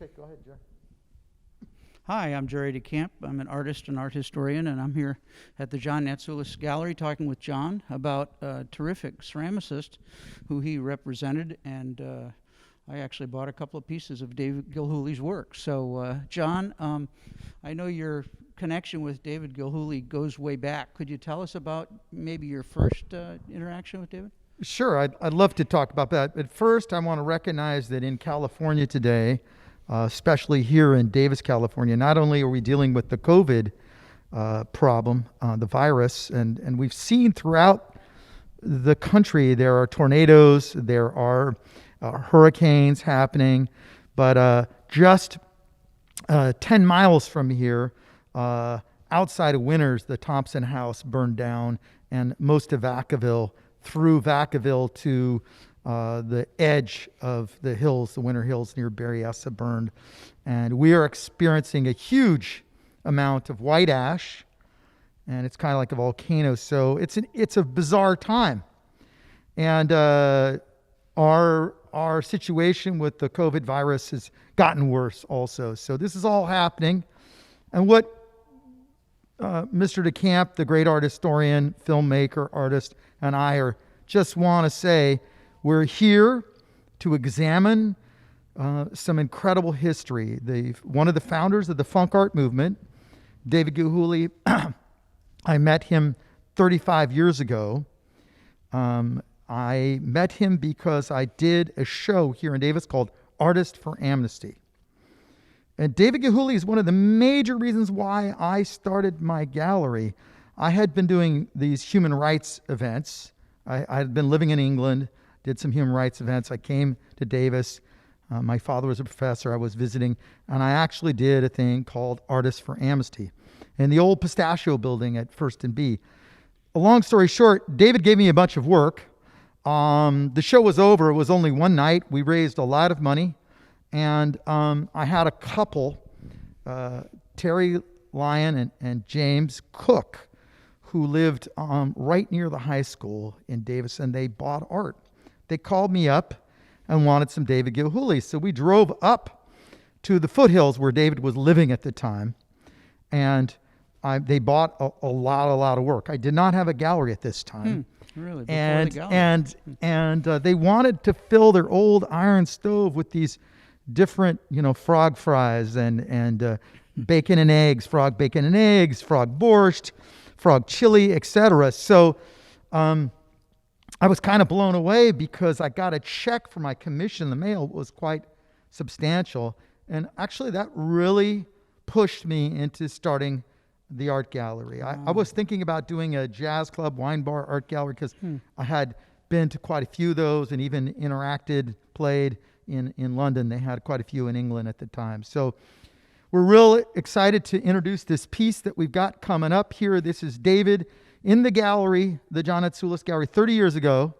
Okay, go ahead, Jerry. Hi, I'm Jerry DeCamp. I'm an artist and art historian, and I'm here at the John Natsoulis Gallery talking with John about a terrific ceramicist who he represented, and I actually bought a couple of pieces of David Gilhooly's work. So, John, I know your connection with David Gilhooly goes way back. Could you tell us about maybe your first interaction with David? Sure, I'd love to talk about that. But first, I want to recognize that in California today, especially here in Davis, California, not only are we dealing with the COVID problem, the virus, and we've seen throughout the country there are tornadoes, there are hurricanes happening, but just 10 miles from here, outside of Winters, the Thompson House burned down, and most of Vacaville, through Vacaville to the edge of the hills, the Winter Hills near Berryessa burned. And we are experiencing a huge amount of white ash, and it's kind of like a volcano. So it's a bizarre time. And our situation with the COVID virus has gotten worse also. So this is all happening. And what Mr. DeCamp, the great art historian, filmmaker, artist, and I just want to say, we're here to examine some incredible history. One of the founders of the funk art movement, David Gilhooly, I met him 35 years ago. I met him because I did a show here in Davis called Artist for Amnesty. And David Gilhooly is one of the major reasons why I started my gallery. I had been doing these human rights events. I had been living in England, did some human rights events. I came to Davis. My father was a professor. I was visiting, and I actually did a thing called Artists for Amnesty in the old Pistachio building at First and B. A long story short, David gave me a bunch of work. The show was over. It was only one night. We raised a lot of money, and I had a couple, Terry Lyon and James Cook, who lived right near the high school in Davis, and they bought art. They called me up and wanted some David Gilhooly. So we drove up to the foothills where David was living at the time, and they bought a lot of work. I did not have a gallery at this time. Really? Before And, the gallery? and they wanted to fill their old iron stove with these different, frog fries and bacon and eggs, frog bacon and eggs, frog borscht, frog chili, etc. So I was kind of blown away because I got a check for my commission in the mail. It was quite substantial. And actually that really pushed me into starting the art gallery. I was thinking about doing a jazz club, wine bar, art gallery because I had been to quite a few of those and even played in London. They had quite a few in England at the time. So we're real excited to introduce this piece that we've got coming up here. This is David in the gallery, the John Natsoulis Gallery, 30 years ago.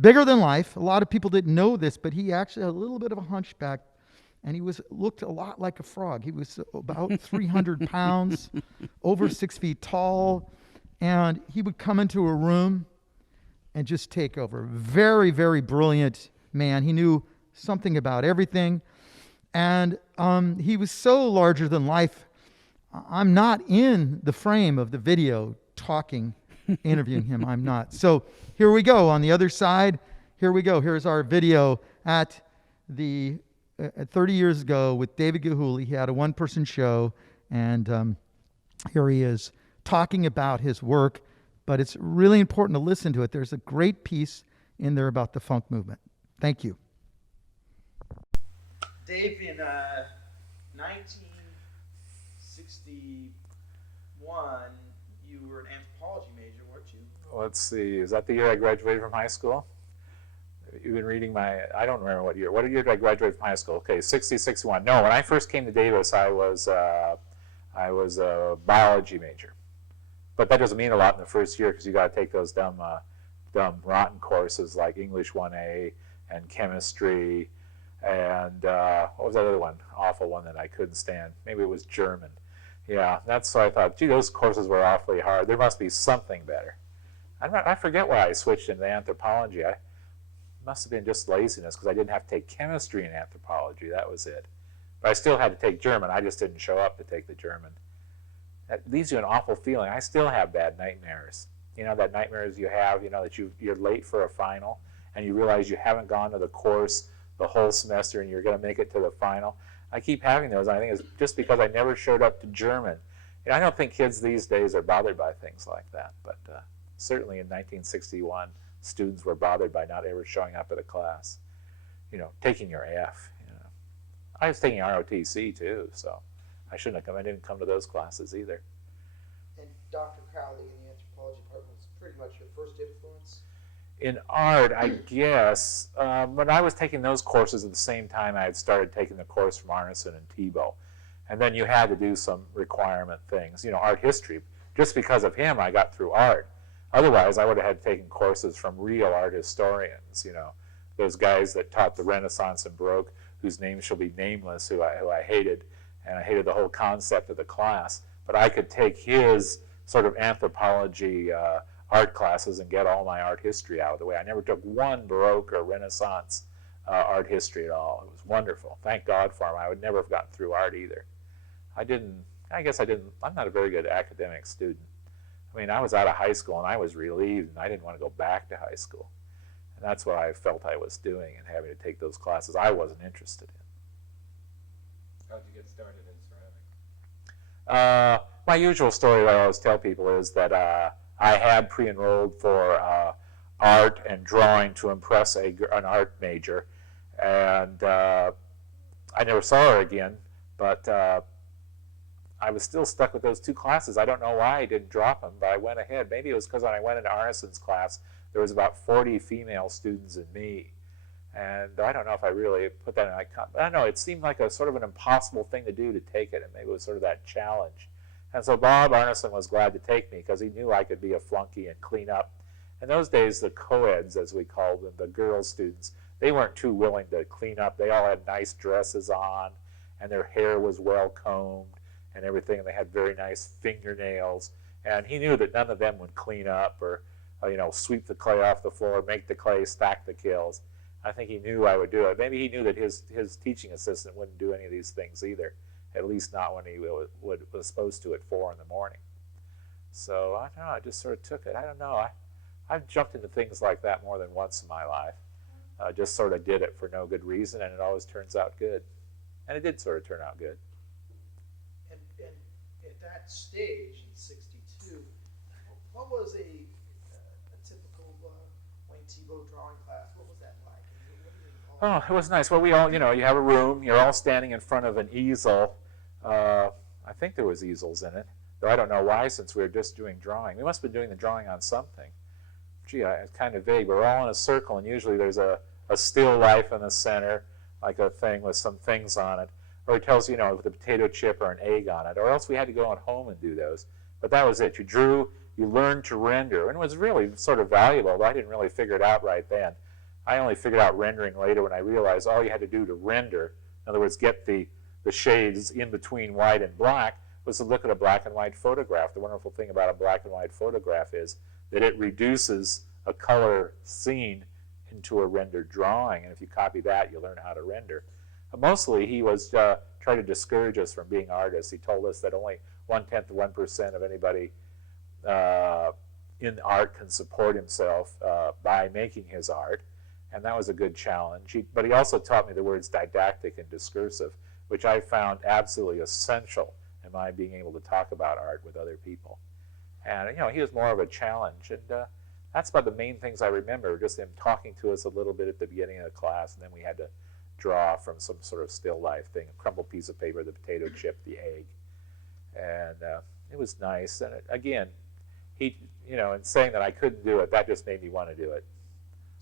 Bigger than life. A lot of people didn't know this, but he actually had a little bit of a hunchback, and he looked a lot like a frog. He was about 300 pounds, over 6 feet tall, and he would come into a room and just take over. Very, very brilliant man. He knew something about everything. And he was so larger than life. I'm not in the frame of the video talking, interviewing him. I'm not. So here we go. On the other side, here we go. Here's our video at 30 years ago with David Gilhooly. He had a one-person show, and here he is talking about his work. But it's really important to listen to it. There's a great piece in there about the funk movement. Thank you. Dave, in 1961, you were an anthropology major, weren't you? Let's see, is that the year I graduated from high school? You've been reading I don't remember what year. What year did I graduate from high school? Okay, 60, 61. No, when I first came to Davis, I was a biology major. But that doesn't mean a lot in the first year because you got to take those dumb, rotten courses like English 1A and chemistry. And what was that other one? Awful one that I couldn't stand. Maybe it was German. Yeah, that's why I thought, gee, those courses were awfully hard. There must be something better. I forget why I switched into anthropology. Must have been just laziness because I didn't have to take chemistry in anthropology. That was it. But I still had to take German. I just didn't show up to take the German. That leaves you an awful feeling. I still have bad nightmares. You know, that nightmares you have, you know, that you're late for a final and you realize you haven't gone to the course the whole semester and you're going to make it to the final. I keep having those. I think it's just because I never showed up to German. You know, I don't think kids these days are bothered by things like that, but certainly in 1961, students were bothered by not ever showing up at a class. You know, taking your F. You know, I was taking ROTC too, so I shouldn't have come. I didn't come to those classes either. And Dr. Crowley in the anthropology department was pretty much your first influence? In art, I guess, when I was taking those courses at the same time, I had started taking the course from Arneson and Thibault. And then you had to do some requirement things, you know, art history. Just because of him, I got through art. Otherwise, I would have had taken courses from real art historians, you know, those guys that taught the Renaissance and Baroque, whose names shall be nameless, who I hated, and I hated the whole concept of the class. But I could take his sort of anthropology art classes and get all my art history out of the way. I never took one Baroque or Renaissance art history at all. It was wonderful. Thank God for him. I would never have gotten through art either. I'm not a very good academic student. I mean, I was out of high school and I was relieved and I didn't want to go back to high school. And that's what I felt I was doing and having to take those classes I wasn't interested in. How'd you get started in ceramics? My usual story that I always tell people is that I had pre-enrolled for art and drawing to impress an art major. And I never saw her again, but I was still stuck with those two classes. I don't know why I didn't drop them, but I went ahead. Maybe it was because when I went into Arneson's class, there was about 40 female students and me. And I don't know if I really put that in. I don't know, it seemed like a sort of an impossible thing to do to take it, and maybe it was sort of that challenge. And so Bob Arneson was glad to take me because he knew I could be a flunky and clean up. In those days, the co-eds, as we called them, the girl students, they weren't too willing to clean up. They all had nice dresses on, and their hair was well combed and everything, and they had very nice fingernails. And he knew that none of them would clean up or, you know, sweep the clay off the floor, make the clay, stack the kills. I think he knew I would do it. Maybe he knew that his teaching assistant wouldn't do any of these things either, at least not when he was supposed to at 4 in the morning. So I don't know, I just sort of took it. I don't know. I've jumped into things like that more than once in my life. Just sort of did it for no good reason, and it always turns out good. And it did sort of turn out good. And at that stage in '62, what was a typical Wayne Thibault drawing class? What was that like? What did it involve? Oh, it was nice. Well, we all, you know, you have a room. You're all standing in front of an easel. I think there was easels in it, though I don't know why, since we were just doing drawing. We must have been doing the drawing on something. Gee, it's kind of vague. But we're all in a circle, and usually there's a still life in the center, like a thing with some things on it. Or it tells you, know, with a potato chip or an egg on it. Or else we had to go on home and do those. But that was it. You drew, you learned to render. And it was really sort of valuable, but I didn't really figure it out right then. I only figured out rendering later when I realized all you had to do to render, in other words, get the shades in between white and black, was to look at a black and white photograph. The wonderful thing about a black and white photograph is that it reduces a color scene into a rendered drawing. And if you copy that, you'll learn how to render. Mostly, he was trying to discourage us from being artists. He told us that only 0.1% of anybody in art can support himself by making his art. And that was a good challenge. But he also taught me the words didactic and discursive, which I found absolutely essential in my being able to talk about art with other people. And, you know, he was more of a challenge. And that's about the main things I remember, just him talking to us a little bit at the beginning of the class, and then we had to draw from some sort of still life thing, a crumpled piece of paper, the potato chip, the egg. And it was nice. And again, he, you know, in saying that I couldn't do it, that just made me want to do it.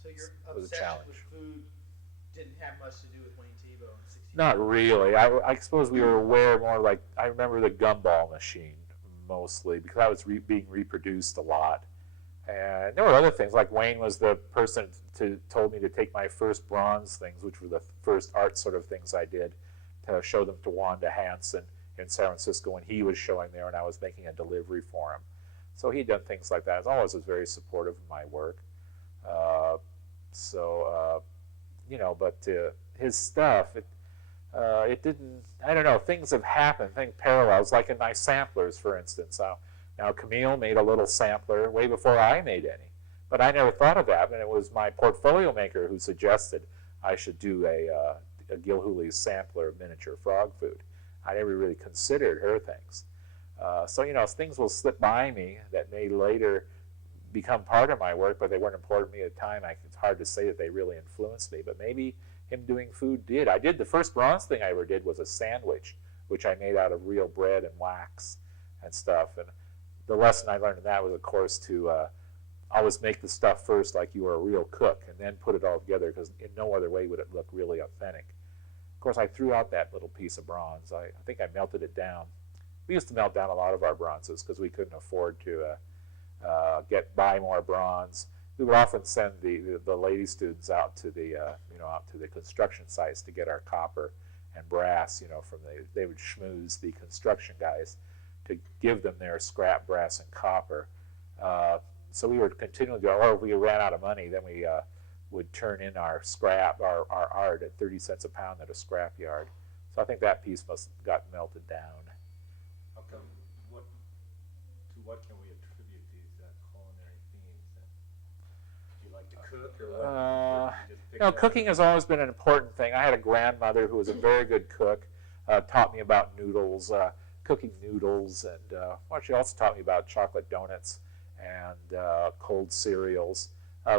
So your was a obsession challenge. with food didn't have much to do with Wayne Thibault in '62? Not really. I suppose we were aware more, like, I remember the gumball machine mostly, because that was being reproduced a lot. And there were other things, like Wayne was the person told me to take my first bronze things, which were the first art sort of things I did, to show them to Wanda Hansen in San Francisco when he was showing there and I was making a delivery for him. So he'd done things like that. As always, was very supportive of my work. You know, but his stuff, it didn't, I don't know, things have happened, things parallels, like in my samplers, for instance. Now, Camille made a little sampler way before I made any, but I never thought of that, and it was my portfolio maker who suggested I should do a Gilhooly sampler of miniature frog food. I never really considered her things. So, you know, things will slip by me that may later become part of my work, but they weren't important to me at the time. It's hard to say that they really influenced me, but maybe him doing food did. I did, the first bronze thing I ever did was a sandwich, which I made out of real bread and wax and stuff. And the lesson I learned in that was, of course, to always make the stuff first like you were a real cook, and then put it all together, because in no other way would it look really authentic. Of course, I threw out that little piece of bronze. I think I melted it down. We used to melt down a lot of our bronzes because we couldn't afford to buy more bronze. We would often send the lady students out to the out to the construction sites to get our copper and brass. They would schmooze the construction guys to give them their scrap brass and copper. So we would continually go, or if we ran out of money, then we would turn in our scrap, our art at 30 cents a pound at a scrap yard. So I think that piece must have got melted down. How come, to what can we attribute these culinary themes? Do you like to cook, or what? Cooking has always been an important thing. I had a grandmother who was a very good cook, taught me about noodles, cooking noodles, and she also taught me about chocolate donuts and cold cereals,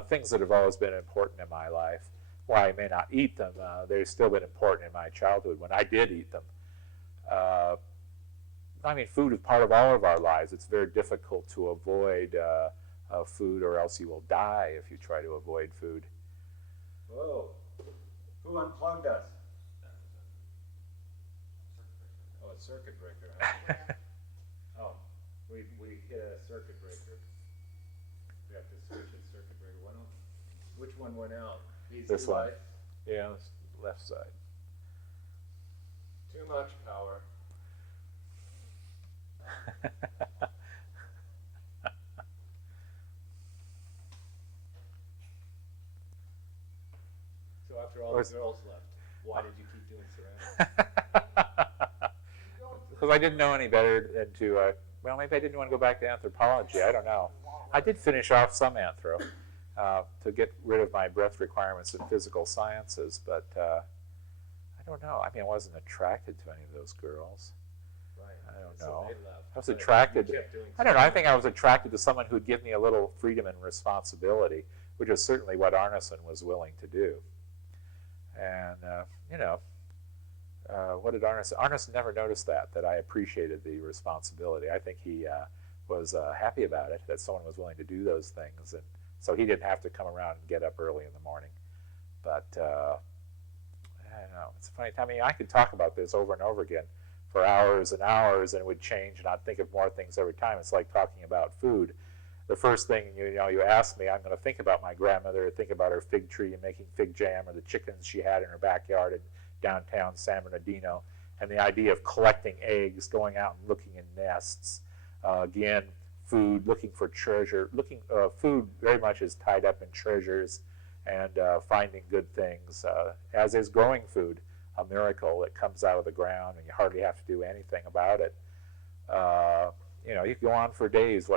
things that have always been important in my life. While I may not eat them, they've still been important in my childhood when I did eat them. Food is part of all of our lives. It's very difficult to avoid food, or else you will die if you try to avoid food. Whoa. Who unplugged us? Oh, a circuit breaker. Huh? Oh, we hit a circuit breaker. We have to switch a circuit breaker. Which one went out? This one. Yeah, left side. Too much power. So after all the girls left, why did you keep doing ceramics? Because I didn't know any better than to, maybe I didn't want to go back to anthropology. I don't know. I did finish off some anthro to get rid of my breadth requirements in physical sciences, but I don't know. I wasn't attracted to any of those girls. Right. I don't So know. they left, I was but attracted. you kept doing I don't know. I think I was attracted to someone who'd give me a little freedom and responsibility, which is certainly what Arneson was willing to do. And what did Arneson? Arneson never noticed that I appreciated the responsibility. I think he was happy about it, that someone was willing to do those things, and so he didn't have to come around and get up early in the morning. But I don't know. It's a funny time. I could talk about this over and over again for hours and hours, and it would change, and I'd think of more things every time. It's like talking about food. The first thing you ask me, I'm going to think about my grandmother, think about her fig tree and making fig jam, or the chickens she had in her backyard in downtown San Bernardino, and the idea of collecting eggs, going out and looking in nests. Again, food, looking for treasure. Food very much is tied up in treasures and finding good things, as is growing food, a miracle that comes out of the ground and you hardly have to do anything about it. You can go on for days.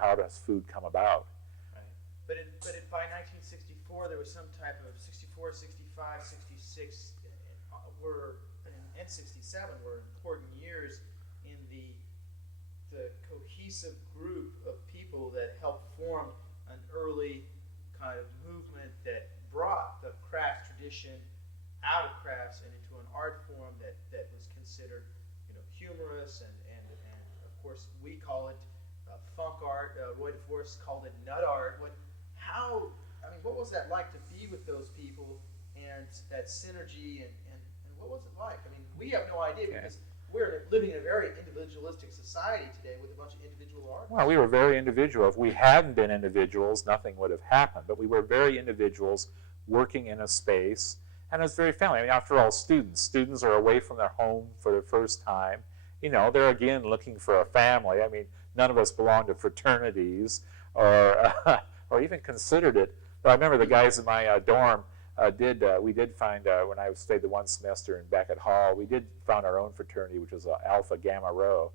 How does food come about? Right. But by 1964, there was some type of 64, 65, 66, and 67 were important years in the cohesive group of people that helped form an early kind of movement that brought the craft tradition out of crafts and into an art form that was considered humorous and of course we call it funk art. Roy DeForest called it nut art. What was that like to be with those people and that synergy and what was it like? We have no idea because we're living in a very individualistic society today with a bunch of individual artists. Well, we were very individual. If we hadn't been individuals, nothing would have happened. But we were very individuals working in a space, and it was very family. After all, students are away from their home for the first time. They're again looking for a family. None of us belonged to fraternities or even considered it. But I remember the guys in my dorm, we did find, when I stayed the one semester back at Hall, we did found our own fraternity, which was Alpha Gamma Rho.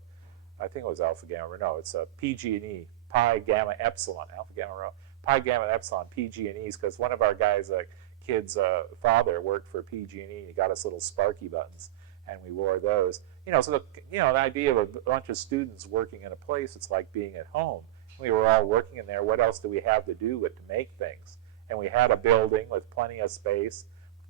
I think it was Alpha Gamma Rho. No, it's PG&E, Pi Gamma Epsilon, Alpha Gamma Rho, Pi Gamma Epsilon, PG&Es, because one of our guys, kid's father worked for PG&E. He got us little Sparky buttons, and we wore those. So the idea of a bunch of students working in a place, it's like being at home. We were all working in there. What else do we have to do but to make things? And we had a building with plenty of space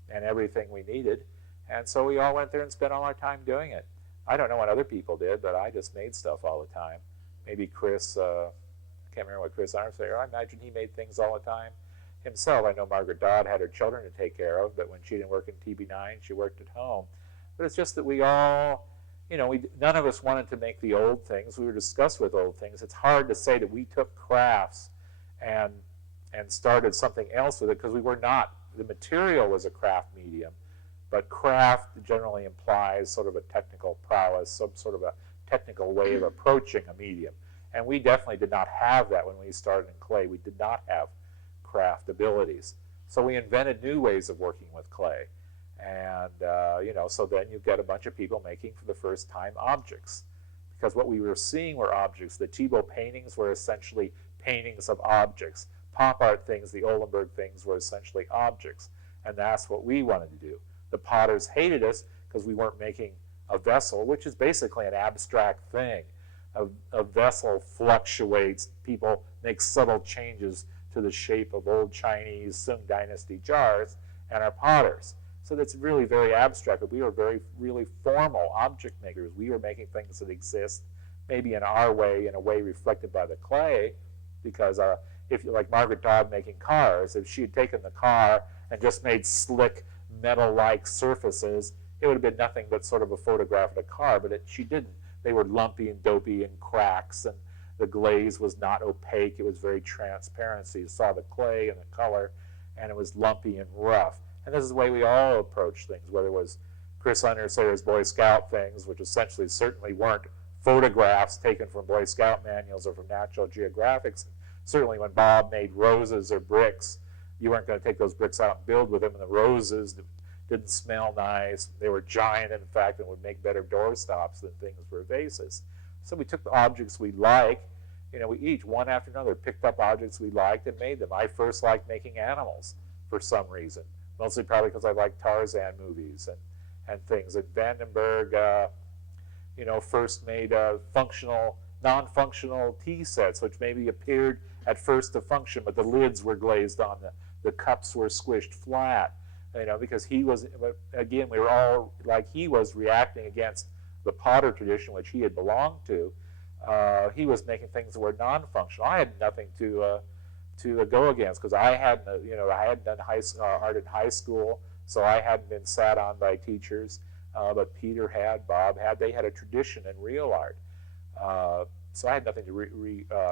and everything we needed. And so we all went there and spent all our time doing it. I don't know what other people did, but I just made stuff all the time. Maybe Chris, I can't remember what Chris Arms said. I imagine he made things all the time himself. I know Margaret Dodd had her children to take care of, but when she didn't work in TB9, she worked at home. But it's just that we all, none of us wanted to make the old things. We were disgusted with old things. It's hard to say that we took crafts and started something else with it, because we were not, the material was a craft medium, but craft generally implies sort of a technical prowess, some sort of a technical way of approaching a medium. And we definitely did not have that when we started in clay. We did not have craft abilities. So we invented new ways of working with clay. And, so then you get a bunch of people making for the first time objects. Because what we were seeing were objects. The Thibaut paintings were essentially paintings of objects. Pop art things, the Oldenburg things, were essentially objects. And that's what we wanted to do. The potters hated us because we weren't making a vessel, which is basically an abstract thing. A vessel fluctuates. People make subtle changes to the shape of old Chinese Sung Dynasty jars and are potters. So that's really very abstract, but we were really formal object makers. We were making things that exist, maybe in our way, in a way reflected by the clay, because if you like Margaret Dodd making cars, if she had taken the car and just made slick metal-like surfaces, it would have been nothing but sort of a photograph of a car, but she didn't. They were lumpy and dopey and cracks, and the glaze was not opaque. It was very transparent, so you saw the clay and the color, and it was lumpy and rough. And this is the way we all approach things, whether it was Chris Undersayer's Boy Scout things, which essentially certainly weren't photographs taken from Boy Scout manuals or from National Geographics. Certainly when Bob made roses or bricks, you weren't going to take those bricks out and build with them, and the roses didn't smell nice. They were giant, in fact, and would make better door stops than things for vases. So we took the objects we liked. We each, one after another, picked up objects we liked and made them. I first liked making animals for some reason, mostly probably because I liked Tarzan movies and things. And Vandenberg, first made non-functional tea sets, which maybe appeared at first to function, but the lids were glazed on, the cups were squished flat, because he was, again, we were all, like he was, reacting against the potter tradition, which he had belonged to. He was making things that were non-functional. I had nothing to go against, because I hadn't done art in high school, so I hadn't been sat on by teachers. But Peter had, Bob had. They had a tradition in real art. So I had nothing to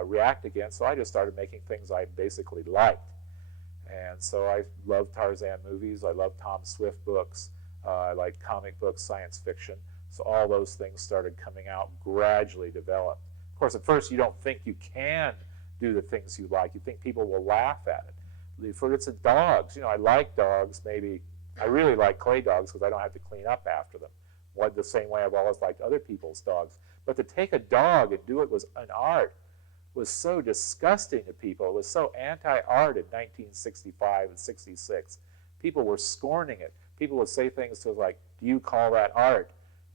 react against, so I just started making things I basically liked. And so I loved Tarzan movies. I loved Tom Swift books. I liked comic books, science fiction. So all those things started coming out, gradually developed. Of course, at first you don't think you can do the things you like. You think people will laugh at it. For instance, dogs. I like dogs. Maybe I really like clay dogs because I don't have to clean up after them. The same way I've always liked other people's dogs. But to take a dog and do it was an art was so disgusting to people. It was so anti-art in 1965 and 66. People were scorning it. People would say things to us like, "Do you call that art?"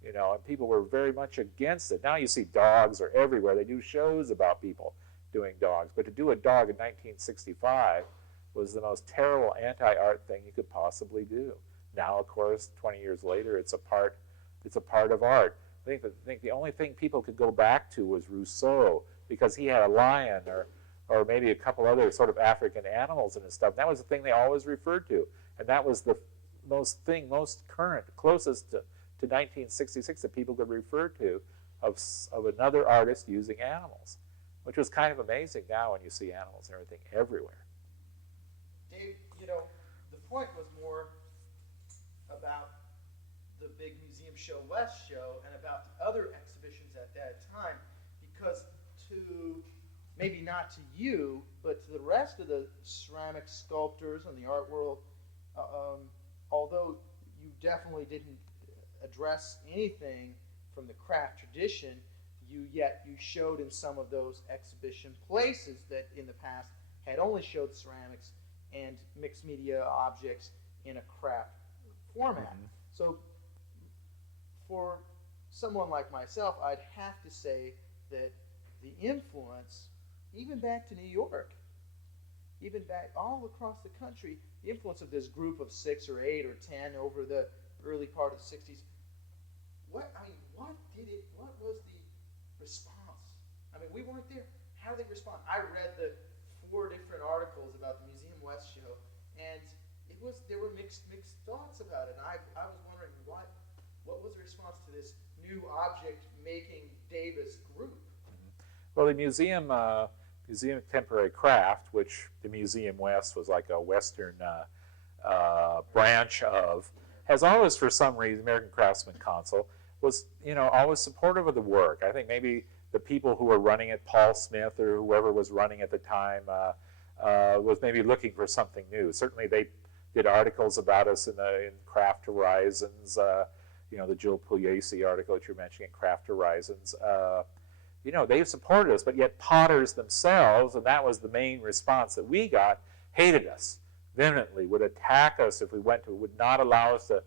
And people were very much against it. Now you see dogs are everywhere. They do shows about people doing dogs. But to do a dog in 1965 was the most terrible anti-art thing you could possibly do. Now, of course, 20 years later, it's a part of art. I think the only thing people could go back to was Rousseau, because he had a lion or maybe a couple other sort of African animals and stuff. That was the thing they always referred to. And that was the most current, closest to 1966 that people could refer to of another artist using animals, which was kind of amazing now when you see animals and everything everywhere. Dave, the point was more about the big Museum Show West show and about the other exhibitions at that time, because maybe not to you, but to the rest of the ceramic sculptors and the art world, although you definitely didn't address anything from the craft tradition, yet you showed in some of those exhibition places that in the past had only showed ceramics and mixed media objects in a craft format. Mhm. So for someone like myself, I'd have to say that the influence, even back to New York, even back all across the country, the influence of this group of 6 or 8 or 10 over the early part of the 60s, what was the response? I mean, we weren't there. How did they respond? I read the 4 different articles about the Museum West show, and there were mixed thoughts about it. And I was wondering what was the response to this new object making Davis group? Well, the Museum of Contemporary Craft, which the Museum West was like a Western branch of, has always, for some reason, American Craftsman Council was, always supportive of the work. I think maybe the people who were running it, Paul Smith or whoever was running at the time, was maybe looking for something new. Certainly, they did articles about us in Craft Horizons. The Jill Pugliese article that you're mentioning in Craft Horizons. They supported us, but yet potters themselves, and that was the main response that we got, hated us vehemently, would attack us if we went to, would not allow us to,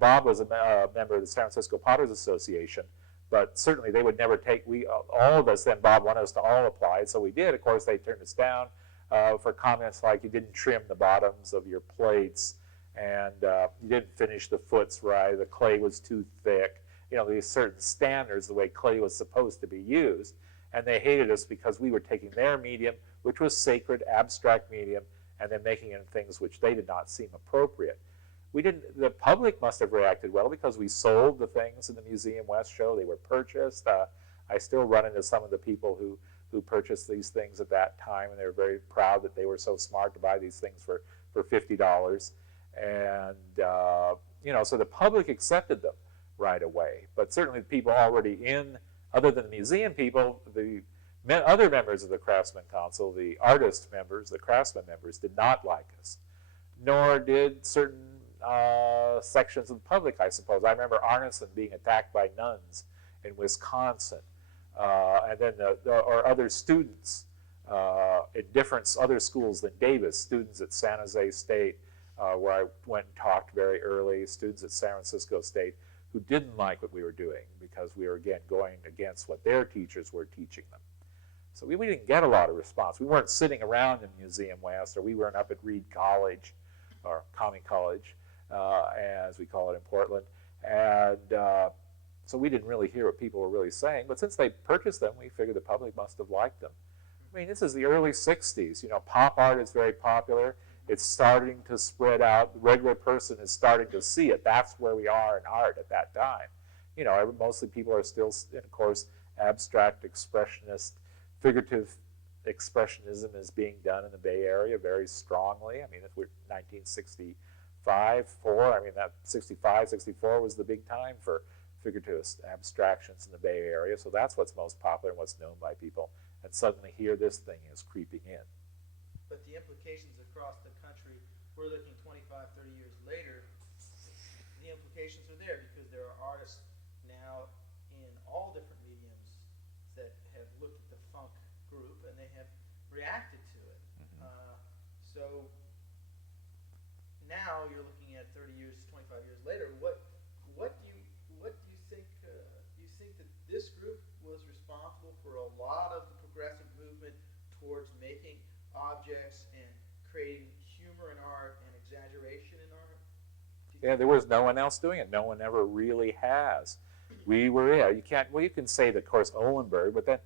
Bob was a member of the San Francisco Potters Association, but certainly they would never take, all of us then, Bob wanted us to all apply, so we did. Of course, they turned us down for comments like you didn't trim the bottoms of your plates, and you didn't finish the foots right, the clay was too thick. These certain standards, the way clay was supposed to be used, and they hated us because we were taking their medium, which was sacred, abstract medium, and then making it in things which they did not seem appropriate. The public must have reacted well because we sold the things in the Museum West show. They were purchased. I still run into some of the people who purchased these things at that time, and they were very proud that they were so smart to buy these things for $50. And, so the public accepted them right away. But certainly the people already other than the museum people, the other members of the Craftsman Council, the artist members, the craftsman members, did not like us, nor did certain sections of the public, I suppose. I remember Arneson being attacked by nuns in Wisconsin, and then or other students in different other schools than Davis, students at San Jose State, where I went and talked very early, students at San Francisco State, who didn't like what we were doing because we were, again, going against what their teachers were teaching them. So we didn't get a lot of response. We weren't sitting around in Museum West, or we weren't up at Reed College, or Common College, as we call it in Portland. And so we didn't really hear what people were really saying. But since they purchased them, we figured the public must have liked them. I mean, this is the early 60s. Pop art is very popular. It's starting to spread out. The regular person is starting to see it. That's where we are in art at that time. Mostly people are still, of course, abstract, expressionist, figurative expressionism is being done in the Bay Area very strongly. I mean, if we're 1965, 4, I mean, that 65, 64 was the big time for figurative abstractions in the Bay Area. So that's what's most popular and what's known by people. And suddenly here this thing is creeping in. But the implications across the country, we're looking 25, 30 years later, the implications are there because there are artists now in all different mediums that have looked at the funk group and they have reacted to it. So now you're looking at 30 years, 25 years later. What do you think? Do you think that this group was responsible for a lot of the progressive movement towards making objects and creating humor in art and exaggeration in art? Yeah, there was no one else doing it. No one ever really has. We were, you can say that, of course, Olenberg, but then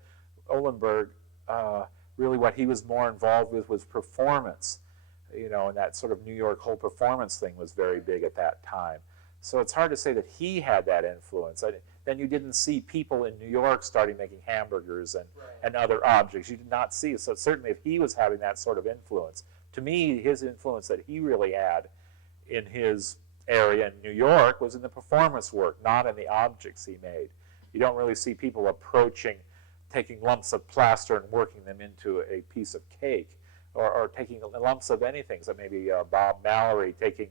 Olenberg, really what he was more involved with was performance, and that sort of New York whole performance thing was very big at that time. So it's hard to say that he had that influence. Then you didn't see people in New York starting making hamburgers and other objects. You did not see. So certainly if he was having that sort of influence, to me, his influence that he really had in his area in New York was in the performance work, not in the objects he made. You don't really see people taking lumps of plaster and working them into a piece of cake. or taking lumps of anything. So maybe Bob Mallory taking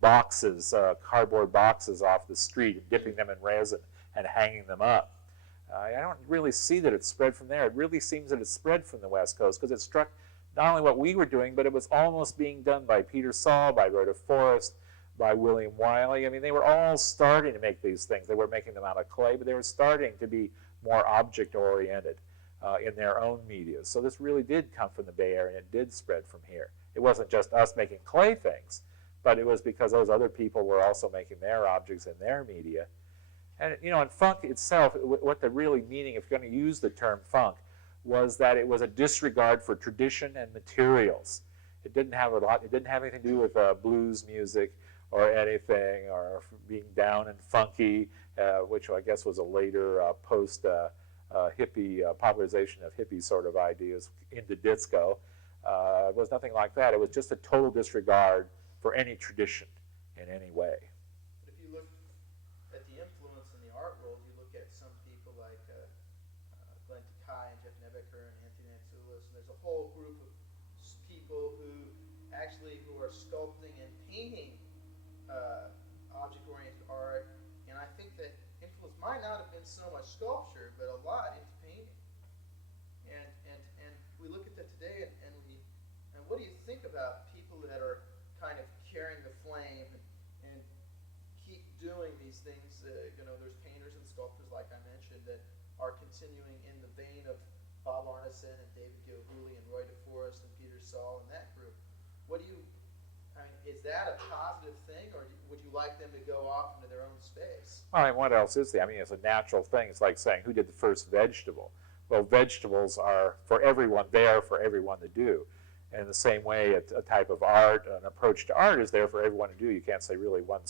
boxes, cardboard boxes off the street and dipping them in resin and hanging them up. I don't really see that it spread from there. It really seems that it spread from the West Coast because it struck not only what we were doing, but it was almost being done by Peter Saul, by Rhoda Forrest, by William Wiley. I mean, they were all starting to make these things. They were making them out of clay, but they were starting to be more object-oriented in their own media. So this really did come from the Bay Area, and it did spread from here. It wasn't just us making clay things, but it was because those other people were also making their objects in their media. And, you know, and funk itself, what the really meaning, if you're going to use the term funk, was that it was a disregard for tradition and materials. It didn't have it didn't have anything to do with blues music or anything, or being down and funky, which I guess was a later post-hippie popularization of hippie sort of ideas into disco. It was nothing like that. It was just a total disregard for any tradition in any way. But if you look at the influence in the art world, you look at some people like Glenn Takei and Jeff Nebeker and Anthony Atsoulis, and there's a whole group of people who are sculpting and painting object-oriented art, and I think that influence might not have been so much sculpture, but a lot into painting. And we look at that today, and what do you think about people that are kind of carrying the flame and keep doing these things? There's painters and sculptors, like I mentioned, that are continuing in the vein of Bob Arneson and David Gilhooly and Roy DeForest and Peter Saul and that group. Is that a positive thing, or would you like them to go off into their own space? Well, I mean, what else is there? I mean, it's a natural thing. It's like saying, who did the first vegetable? Well, vegetables are for everyone there, for everyone to do. And in the same way, a type of art, an approach to art is there for everyone to do. You can't say really one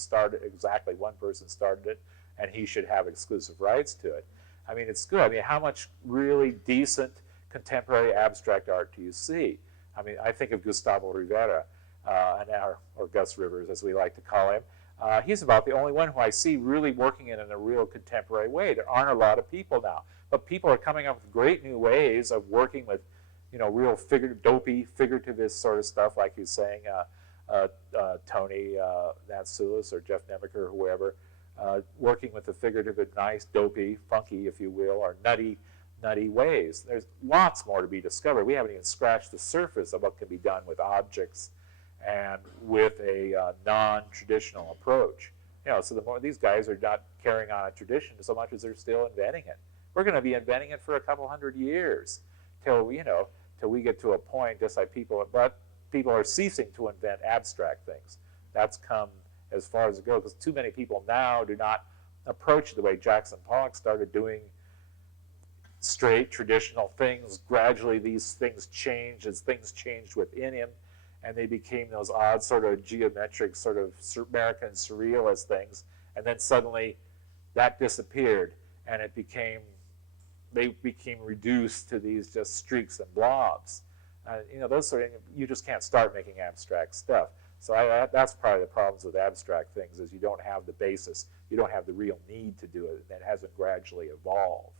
person started it, and he should have exclusive rights to it. I mean, it's good. I mean, how much really decent contemporary abstract art do you see? I mean, I think of Gustavo Rivera, or Gus Rivers, as we like to call him. He's about the only one who I see really working in a real contemporary way. There aren't a lot of people now, but people are coming up with great new ways of working with, real dopey, figurativist sort of stuff, like he's saying, Tony Natsoulis or Jeff Nebeker or whoever, working with the figurative and nice, dopey, funky, if you will, or nutty ways. There's lots more to be discovered. We haven't even scratched the surface of what can be done with objects and with a non-traditional approach. So the more these guys are not carrying on a tradition so much as they're still inventing it. We're going to be inventing it for a couple hundred years till we get to a point, just like people are ceasing to invent abstract things. That's come as far as it goes, because too many people now do not approach it the way Jackson Pollock started doing straight traditional things. Gradually these things changed as things changed within him, and they became those odd sort of geometric sort of American surrealist things, and then suddenly that disappeared, and they became reduced to these just streaks and blobs. Those sort of, you just can't start making abstract stuff. So that's probably the problems with abstract things, is you don't have the basis, you don't have the real need to do it, and it hasn't gradually evolved.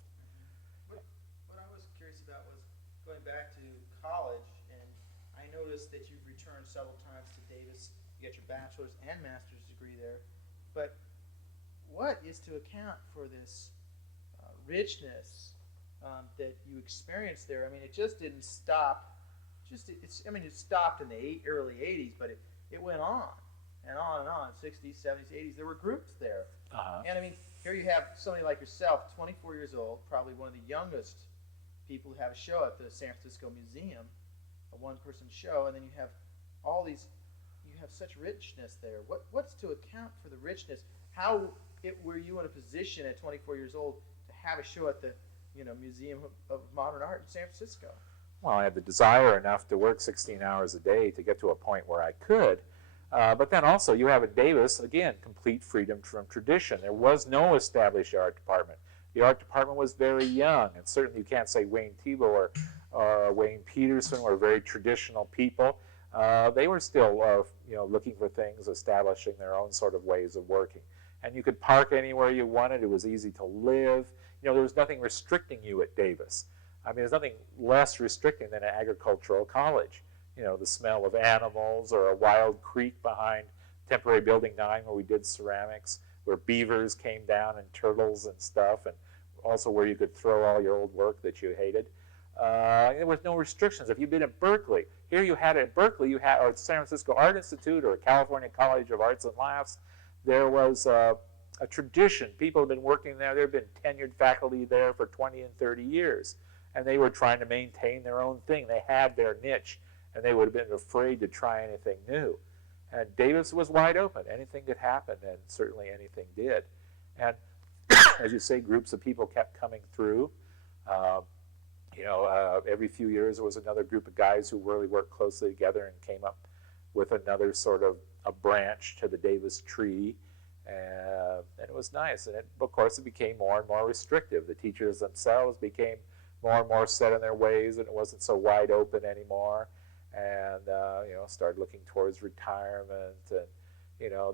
What I was curious about was going back to college, and I noticed that you've returned several times to Davis. You got your bachelor's and master's degree there, but what is to account for this richness that you experienced there? I mean, it just didn't stop. It stopped in the early 80s, but it went on and on and on, 60s, 70s, 80s. There were groups there. And I mean, here you have somebody like yourself, 24 years old, probably one of the youngest people to have a show at the San Francisco Museum, a one-person show, and then you have all these, you have such richness there. What's to account for the richness? How were you in a position at 24 years old to have a show at the Museum of Modern Art in San Francisco? Well, I had the desire enough to work 16 hours a day to get to a point where I could. But then also you have at Davis, again, complete freedom from tradition. There was no established art department. The art department was very young, and certainly you can't say Wayne Thiebaud or Wayne Peterson were very traditional people. They were still looking for things, establishing their own sort of ways of working. And you could park anywhere you wanted. It was easy to live. There was nothing restricting you at Davis. I mean, there's nothing less restricting than an agricultural college. the smell of animals, or a wild creek behind temporary building 9 where we did ceramics, where beavers came down and turtles and stuff, and also where you could throw all your old work that you hated. There was no restrictions. If you've been at Berkeley, here you had at Berkeley, or at San Francisco Art Institute or California College of Arts and Laughs, there was a tradition. People have been working there. There have been tenured faculty there for 20 and 30 years, and they were trying to maintain their own thing. They had their niche, and they would have been afraid to try anything new. And Davis was wide open. Anything could happen, and certainly anything did. And as you say, groups of people kept coming through. Every few years there was another group of guys who really worked closely together and came up with another sort of a branch to the Davis tree. And it was nice. And of course, it became more and more restrictive. The teachers themselves became more and more set in their ways, and it wasn't so wide open anymore. And started looking towards retirement, and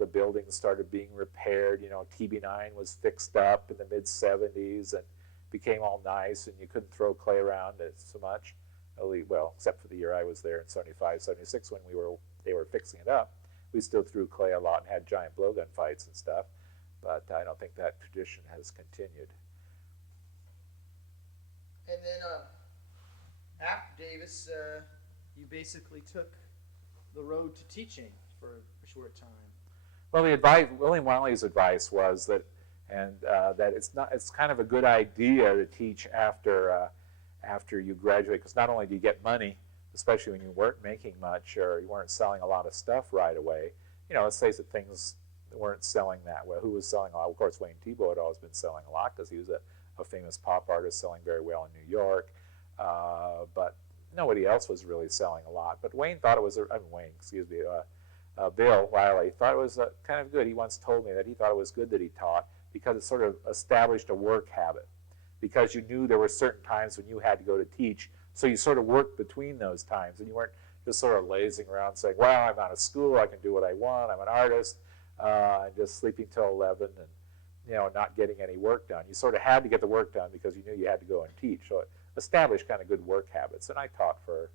the buildings started being repaired. TB9 was fixed up in the mid-70s and became all nice, and you couldn't throw clay around it so much. Well, except for the year I was there in 75, 76 when they were fixing it up. We still threw clay a lot and had giant blowgun fights and stuff, but I don't think that tradition has continued. And then after Davis, you basically took the road to teaching for a short time. Well, William Wiley's advice was that, that it's kind of a good idea to teach after you graduate, because not only do you get money, especially when you weren't making much or you weren't selling a lot of stuff right away. Let's face it, things weren't selling that well. Who was selling a lot? Of course, Wayne Thiebaud had always been selling a lot because he was a famous pop artist selling very well in New York. But nobody else was really selling a lot. But Wayne thought it was, Bill Wiley thought it was kind of good. He once told me that he thought it was good that he taught because it sort of established a work habit. Because you knew there were certain times when you had to go to teach, so you sort of worked between those times, and you weren't just sort of lazing around saying, well, I'm out of school, I can do what I want, I'm an artist, and just sleeping till 11 and not getting any work done. You sort of had to get the work done because you knew you had to go and teach. So it established kind of good work habits. And I taught for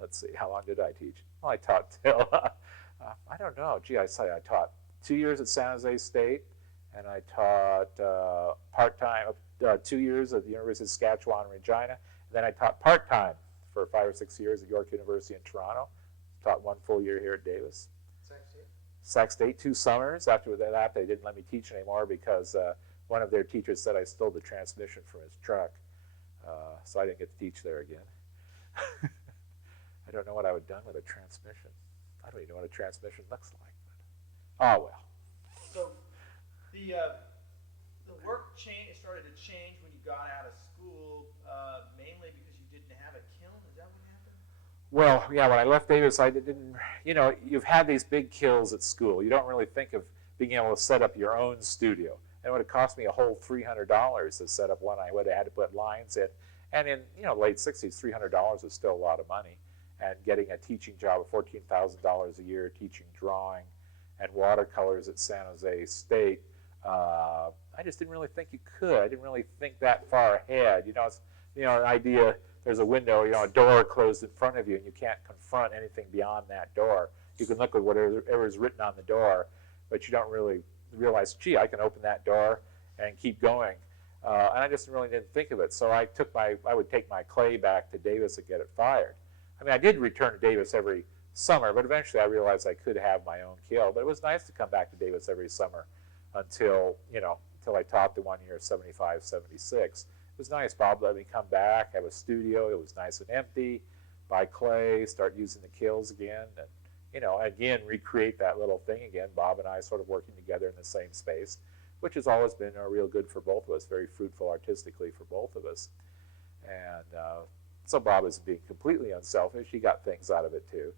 let's see, how long did I teach? Well, I taught till, I don't know, I taught 2 years at San Jose State, and I taught part-time, 2 years at the University of Saskatchewan in Regina. And then I taught part-time for 5 or 6 years at York University in Toronto. Taught 1 full year here at Davis. Sac State, 2 summers. After that, they didn't let me teach anymore because one of their teachers said I stole the transmission from his truck. So I didn't get to teach there again. I don't know what I would have done with a transmission. I don't even know what a transmission looks like. But, oh, well. So the work started to change when you got out of school, mainly because you didn't have a kiln. Is that what happened? Well, yeah, when I left Davis, I didn't, you've had these big kills at school. You don't really think of being able to set up your own studio. And it would have cost me a whole $300 to set up one. I would have had to put lines in. And in, late 60s, $300 was still a lot of money. And getting a teaching job of $14,000 a year, teaching drawing and watercolors at San Jose State, I just didn't really think you could. I didn't really think that far ahead. It's, an idea, there's a window, a door closed in front of you, and you can't confront anything beyond that door. You can look at whatever is written on the door, but you don't really realize, gee, I can open that door and keep going. And I just really didn't think of it. So I would take my clay back to Davis and get it fired. I mean, I did return to Davis every summer, but eventually I realized I could have my own kiln. But it was nice to come back to Davis every summer until I taught the 1 year, 75, 76. It was nice. Bob let me come back, have a studio. It was nice and empty. Buy clay, start using the kilns again, and again recreate that little thing again. Bob and I sort of working together in the same space, which has always been real good for both of us, very fruitful artistically for both of us. And so Bob is being completely unselfish. He got things out of it too.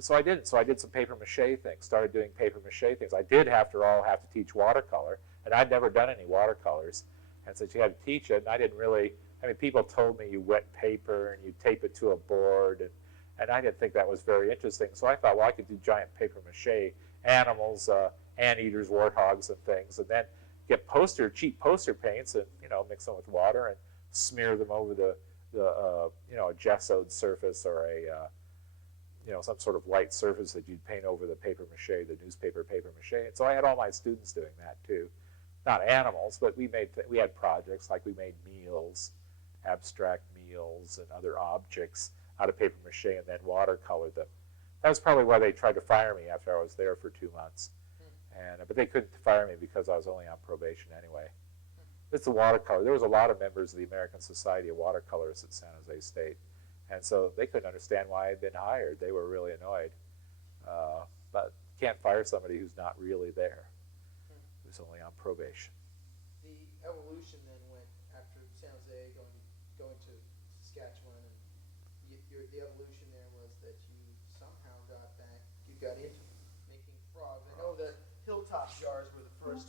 So I didn't. So I did some paper mache things, started doing paper mache things. I did, after all, have to teach watercolor, and I'd never done any watercolors. And since you had to teach it, and I didn't really, people told me you wet paper and you tape it to a board, and I didn't think that was very interesting. So I thought, well, I could do giant paper mache animals, anteaters, warthogs, and things, and then get cheap poster paints and, mix them with water and smear them over the a gessoed surface or some sort of light surface that you'd paint over the paper mache, the newspaper paper mache. And so I had all my students doing that too. Not animals, but we had projects like we made meals, abstract meals and other objects out of paper mache and then watercolored them. That was probably why they tried to fire me after I was there for 2 months. But they couldn't fire me because I was only on probation anyway. It's the watercolor. There was a lot of members of the American Society of Watercolorists at San Jose State. And so they couldn't understand why I'd been hired. They were really annoyed. But can't fire somebody who's not really there, who's only on probation. The evolution then went after San Jose, going to Saskatchewan, and the evolution there was that you somehow got into making frogs. I know the hilltop jars were the first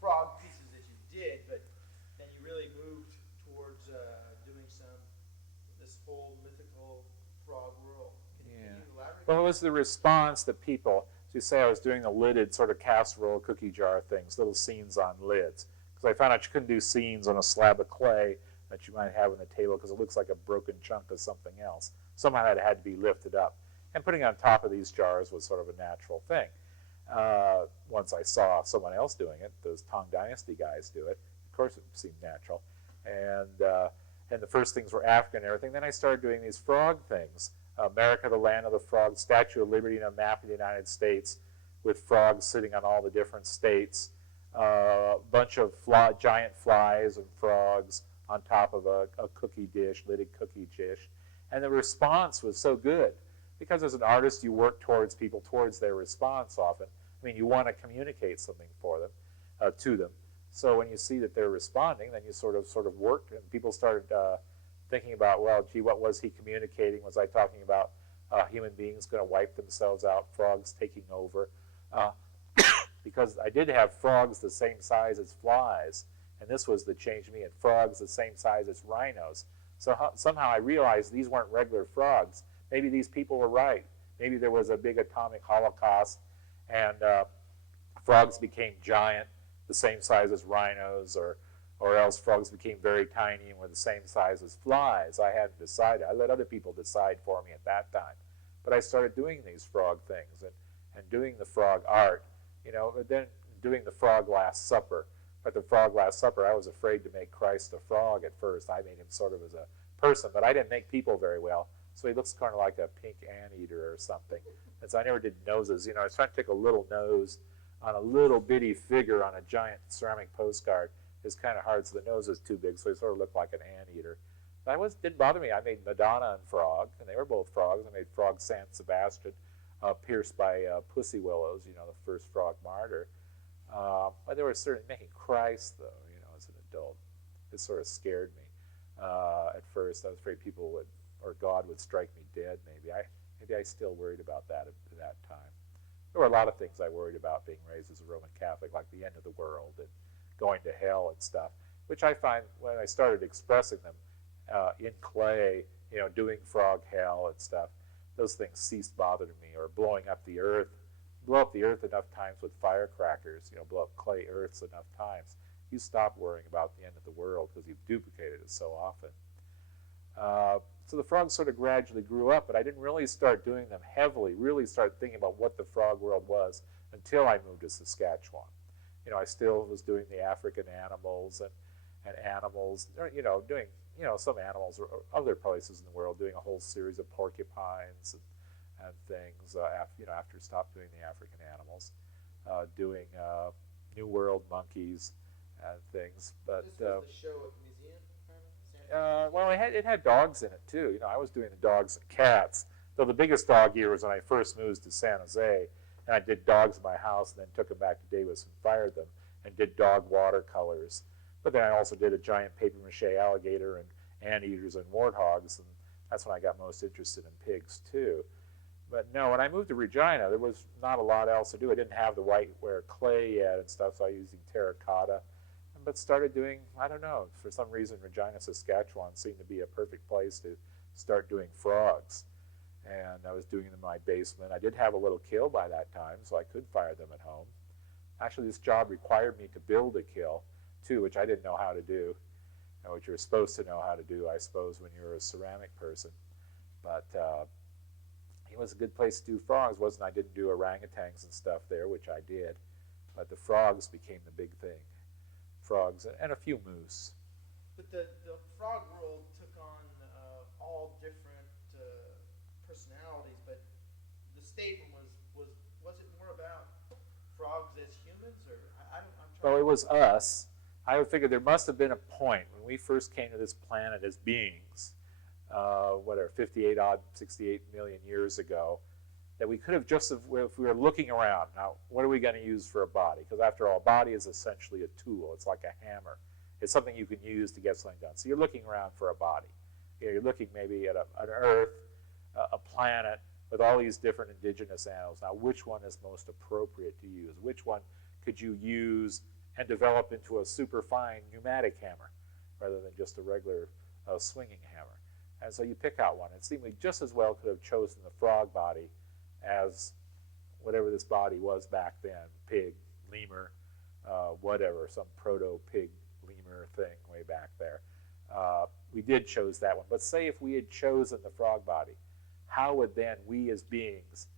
frog pieces that you did, but then you really moved towards doing this whole mythical frog world. Can you elaborate? Well, it was the response that people, as you say, I was doing the lidded sort of casserole cookie jar things, little scenes on lids, because I found out you couldn't do scenes on a slab of clay that you might have on the table because it looks like a broken chunk of something else. Somehow it had to be lifted up. And putting it on top of these jars was sort of a natural thing. Once I saw someone else doing it, those Tang Dynasty guys do it, of course it seemed natural. And the first things were African and everything. Then I started doing these frog things. America, the Land of the Frogs, Statue of Liberty, and a map of the United States with frogs sitting on all the different states. A bunch of giant flies and frogs on top of a cookie dish, lidded cookie dish. And the response was so good. Because as an artist, you work towards people, towards their response often. I mean, you want to communicate something for them, to them. So when you see that they're responding, then you sort of work, and people started thinking about, well, gee, what was he communicating? Was I talking about human beings going to wipe themselves out, frogs taking over? Because I did have frogs the same size as flies, and this was the change to me, and frogs the same size as rhinos. So somehow I realized these weren't regular frogs. Maybe these people were right. Maybe there was a big atomic holocaust, and frogs became giant, the same size as rhinos, or else frogs became very tiny and were the same size as flies. I hadn't decided. I let other people decide for me at that time. But I started doing these frog things and doing the frog art, then doing the frog Last Supper. But the frog Last Supper, I was afraid to make Christ a frog at first. I made him sort of as a person, but I didn't make people very well. So he looks kind of like a pink anteater or something. And so I never did noses. I was trying to take a little nose on a little bitty figure on a giant ceramic postcard. It's kind of hard, so the nose is too big, so he sort of looked like an anteater. But didn't bother me. I made Madonna and Frog, and they were both frogs. I made Frog San Sebastian, pierced by pussy willows, the first frog martyr. But they were certainly making Christ, though, as an adult. It sort of scared me at first. I was afraid people would, or God would strike me dead, maybe. Maybe I still worried about that at that time. There were a lot of things I worried about being raised as a Roman Catholic, like the end of the world and going to hell and stuff, which I find when I started expressing them in clay, doing frog hell and stuff, those things ceased bothering me, or blowing up the earth. Blow up the earth enough times with firecrackers, blow up clay earths enough times. You stop worrying about the end of the world because you've duplicated it so often. So the frogs sort of gradually grew up, but I didn't really start doing them heavily, really start thinking about what the frog world was until I moved to Saskatchewan. I still was doing the African animals and animals, doing, some animals or other places in the world, doing a whole series of porcupines and things after stopped doing the African animals, doing New World monkeys and things. But this was the show at the museum? well, it had dogs in it too. I was doing the dogs and cats. Though the biggest dog year was when I first moved to San Jose, and I did dogs in my house, and then took them back to Davis and fired them, and did dog watercolors. But then I also did a giant paper mache alligator and anteaters and warthogs, and that's when I got most interested in pigs too. But no, when I moved to Regina, there was not a lot else to do. I didn't have the whiteware clay yet and stuff, so I was using terracotta. But started doing, I don't know, for some reason Regina, Saskatchewan seemed to be a perfect place to start doing frogs. And I was doing them in my basement. I did have a little kill by that time, so I could fire them at home. Actually, this job required me to build a kill, too, which I didn't know how to do. which you're supposed to know how to do, I suppose, when you're a ceramic person. But it was a good place to do frogs. Wasn't I didn't do orangutans and stuff there, which I did, but the frogs became the big thing. Frogs and a few moose. But the frog world took on all different personalities, but the statement was it more about frogs as humans, or I'm trying. Well, it was us. I would figure there must have been a point when we first came to this planet as beings, whatever, 58 odd, 68 million years ago, that we could have just, if we were looking around, now, what are we going to use for a body? Because after all, a body is essentially a tool. It's like a hammer. It's something you can use to get something done. So you're looking around for a body. You're looking maybe at an Earth, a planet, with all these different indigenous animals. Now, which one is most appropriate to use? Which one could you use and develop into a super fine pneumatic hammer rather than just a regular swinging hammer? And so you pick out one. It seemed we just as well could have chosen the frog body as whatever this body was back then, pig, lemur, whatever, some proto-pig lemur thing way back there. We did choose that one. But say if we had chosen the frog body, how would then we as beings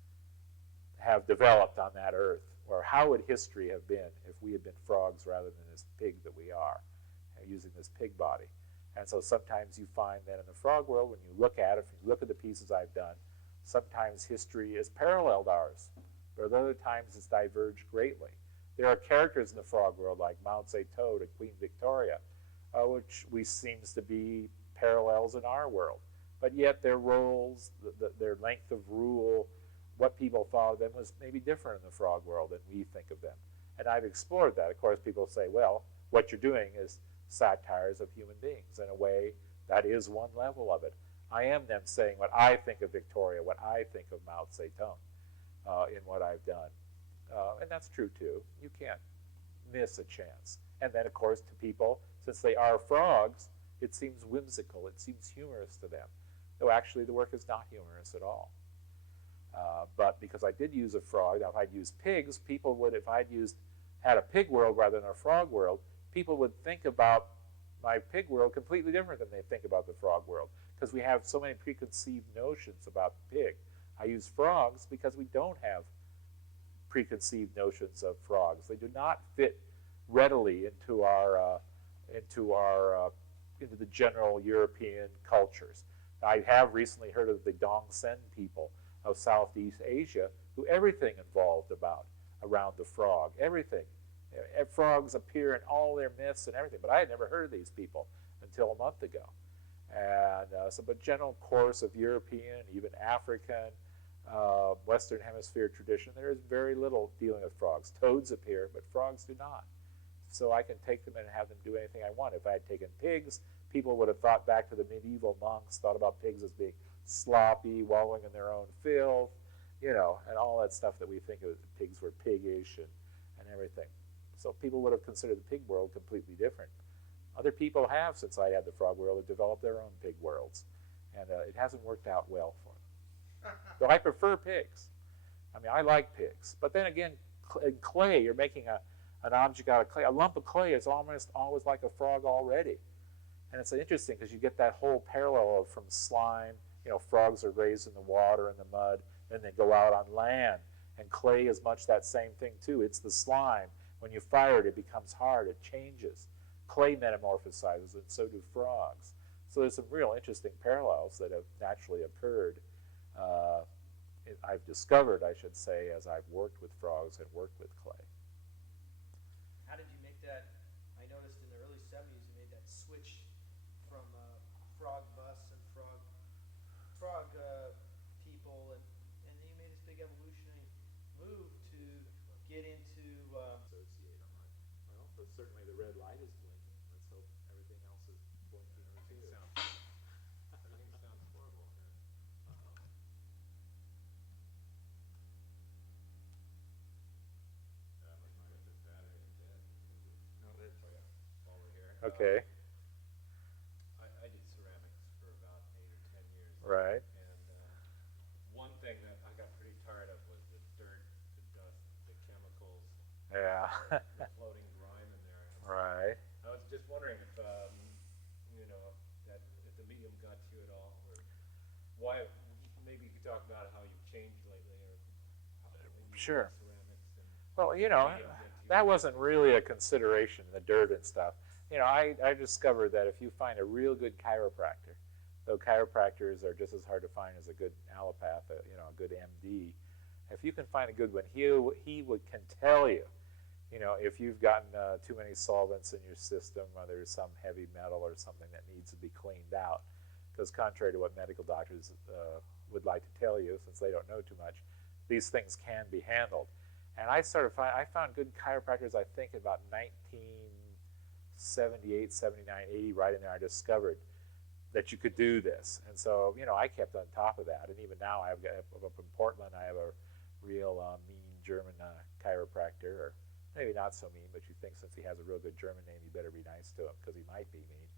have developed on that earth? Or how would history have been if we had been frogs rather than this pig that we are, using this pig body? And so sometimes you find that in the frog world, when you look at it, if you look at the pieces I've done, sometimes history is paralleled ours, but at other times it's diverged greatly. There are characters in the frog world like Mao Zedong and Queen Victoria, which seems to be parallels in our world. But yet their roles, their length of rule, what people thought of them was maybe different in the frog world than we think of them. And I've explored that. Of course, people say, well, what you're doing is satires of human beings. In a way, that is one level of it. I am then saying what I think of Victoria, what I think of Mao Zedong in what I've done. And that's true, too. You can't miss a chance. And then, of course, to people, since they are frogs, it seems whimsical. It seems humorous to them. Though actually the work is not humorous at all. But because I did use a frog, now if I'd used pigs, people would, if I'd had a pig world rather than a frog world, people would think about my pig world completely different than they think about the frog world. Because we have so many preconceived notions about the pig. I use frogs because we don't have preconceived notions of frogs. They do not fit readily into the general European cultures. I have recently heard of the Dongsen people of Southeast Asia, who everything involved around the frog, everything. Frogs appear in all their myths and everything, but I had never heard of these people until a month ago. And but general course of European, even African, Western Hemisphere tradition, there is very little dealing with frogs. Toads appear, but frogs do not. So I can take them and have them do anything I want. If I had taken pigs, people would have thought back to the medieval monks, thought about pigs as being sloppy, wallowing in their own filth, and all that stuff that we think of. Pigs were piggish and everything. So people would have considered the pig world completely different. Other people have, since I had the frog world, have developed their own pig worlds. And it hasn't worked out well for them. Though I prefer pigs. I mean, I like pigs. But then again, in clay, you're making an object out of clay. A lump of clay is almost always like a frog already. And it's interesting because you get that whole parallel from slime. Frogs are raised in the water and the mud, and they go out on land. And clay is much that same thing, too. It's the slime. When you fire it, it becomes hard. It changes. Clay metamorphosizes, and so do frogs. So there's some real interesting parallels that have naturally occurred. I've discovered, I should say, as I've worked with frogs and worked with clay. How did you make that? I noticed in the early 70s you made that switch from frog busts and frog people, and then you made this big evolutionary move to get into Associate them. Well, but certainly the red light is blinking. Let's hope everything else is blinking too. Everything sounds horrible here. That must be the battery is dead. No, that's While we're here. okay. I did ceramics for about 8 or 10 years. Right. And one thing that I got pretty tired of was the dirt, the dust, the chemicals, Yeah. the floating grime in there. Right. I was just wondering if why, maybe you could talk about how you've changed lately, or how maybe you Sure. do ceramics and Well, mediums into that your- wasn't really a consideration, the dirt and stuff. I discovered that if you find a real good chiropractor, though chiropractors are just as hard to find as a good allopath, a good MD, if you can find a good one, he can tell you, if you've gotten too many solvents in your system, or there's some heavy metal or something that needs to be cleaned out. Because contrary to what medical doctors would like to tell you, since they don't know too much, these things can be handled. And I found good chiropractors, I think, about 1978, 79, 80, right in there. I discovered that you could do this. And so, I kept on top of that. And even now, up in Portland, I have a real mean German chiropractor, or maybe not so mean, but you think since he has a real good German name, you better be nice to him, because he might be mean.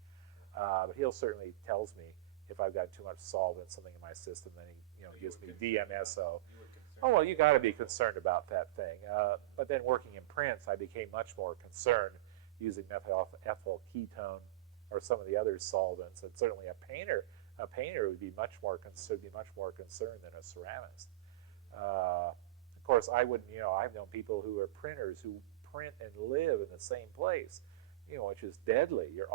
But he'll certainly tells me if I've got too much solvent, something in my system, then he gives me DMSO. Oh, well, you got to be concerned about that thing. But then working in prints, I became much more concerned using methyl ethyl ketone or some of the other solvents. And certainly a painter would be much more concerned than a ceramist. Of course, I wouldn't. I've known people who are printers who print and live in the same place, which is deadly. You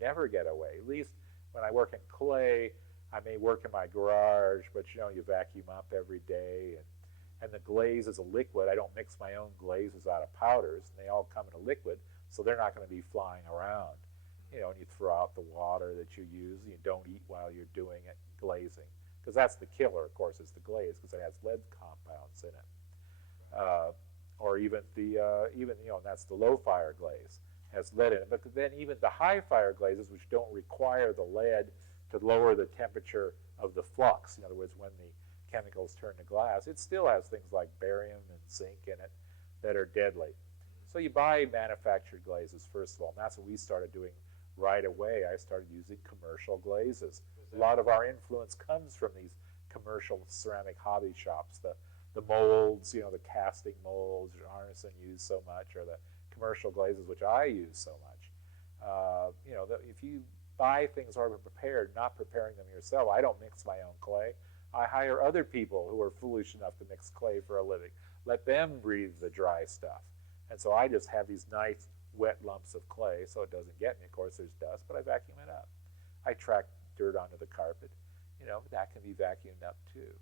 never get away. At least when I work in clay, I may work in my garage, but you vacuum up every day, and the glaze is a liquid. I don't mix my own glazes out of powders, and they all come in a liquid, so they're not going to be flying around. And you throw out the water that you use. You don't eat while you're doing it, glazing, because that's the killer, of course, is the glaze, because it has lead compounds in it. Or even that's the low fire glaze, has lead in it. But then even the high fire glazes, which don't require the lead to lower the temperature of the flux, in other words, when the chemicals turn to glass, it still has things like barium and zinc in it that are deadly. So you buy manufactured glazes, first of all, and that's what we started doing right away. I started using commercial glazes. A lot of our influence comes from these commercial ceramic hobby shops. The molds, the casting molds Arneson used so much, or the commercial glazes, which I use so much. If you buy things already prepared, not preparing them yourself, I don't mix my own clay. I hire other people who are foolish enough to mix clay for a living. Let them breathe the dry stuff. And so I just have these nice wet lumps of clay so it doesn't get me. Of course, there's dust, but I vacuum it up. I track dirt onto the carpet. That can be vacuumed up too.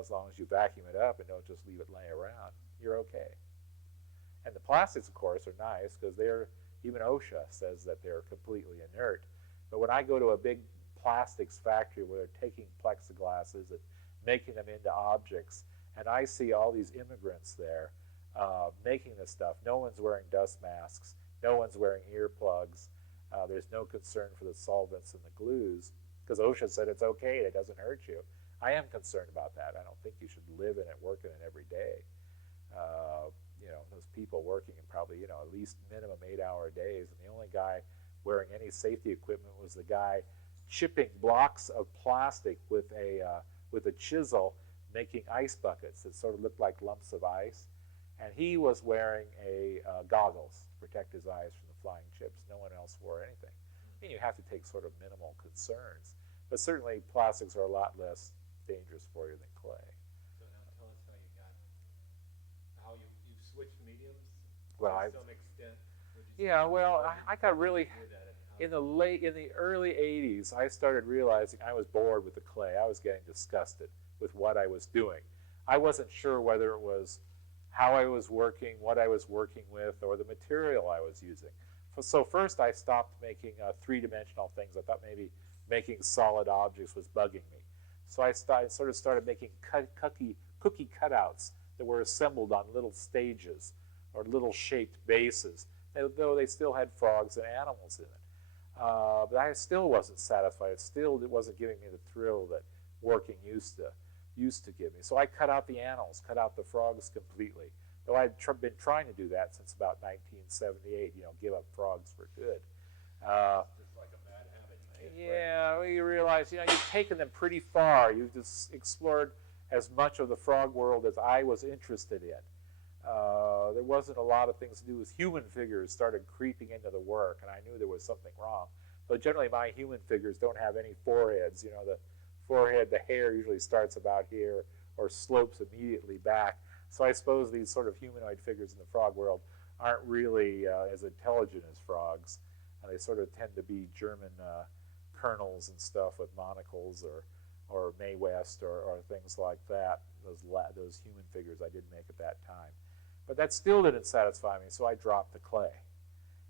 As long as you vacuum it up and don't just leave it lay around, you're okay. And the plastics, of course, are nice because even OSHA says that they're completely inert. But when I go to a big plastics factory where they're taking plexiglasses and making them into objects, and I see all these immigrants there making this stuff, no one's wearing dust masks, no one's wearing earplugs, there's no concern for the solvents and the glues, because OSHA said it's okay, it doesn't hurt you. I am concerned about that. I don't think you should live in it, work in it every day. Those people working in probably, at least minimum 8-hour days, and the only guy wearing any safety equipment was the guy chipping blocks of plastic with a chisel, making ice buckets that sort of looked like lumps of ice. And he was wearing goggles to protect his eyes from the flying chips. No one else wore anything. I mean, you have to take sort of minimal concerns. But certainly plastics are a lot less dangerous for you than clay. So now tell us how you've switched mediums Well, to some extent. I got really, in the early 80s, I started realizing I was bored with the clay. I was getting disgusted with what I was doing. I wasn't sure whether it was how I was working, what I was working with, or the material I was using. So first I stopped making three-dimensional things. I thought maybe making solid objects was bugging me. So I sort of started making cookie cutouts that were assembled on little stages or little shaped bases, though they still had frogs and animals in it. But I still wasn't satisfied. It wasn't giving me the thrill that working used to give me. So I cut out the animals, cut out the frogs completely. Though I'd been trying to do that since about 1978, give up frogs for good. It's like a bad habit. Yeah, well, you realize, you've taken them pretty far. You've just explored as much of the frog world as I was interested in. There wasn't a lot of things to do with human figures started creeping into the work, and I knew there was something wrong. But generally, my human figures don't have any foreheads. The forehead, the hair usually starts about here or slopes immediately back. So I suppose these sort of humanoid figures in the frog world aren't really as intelligent as frogs. They sort of tend to be German colonels and stuff with monocles, or Mae West, or things like that. Those human figures I didn't make at that time. But that still didn't satisfy me, so I dropped the clay.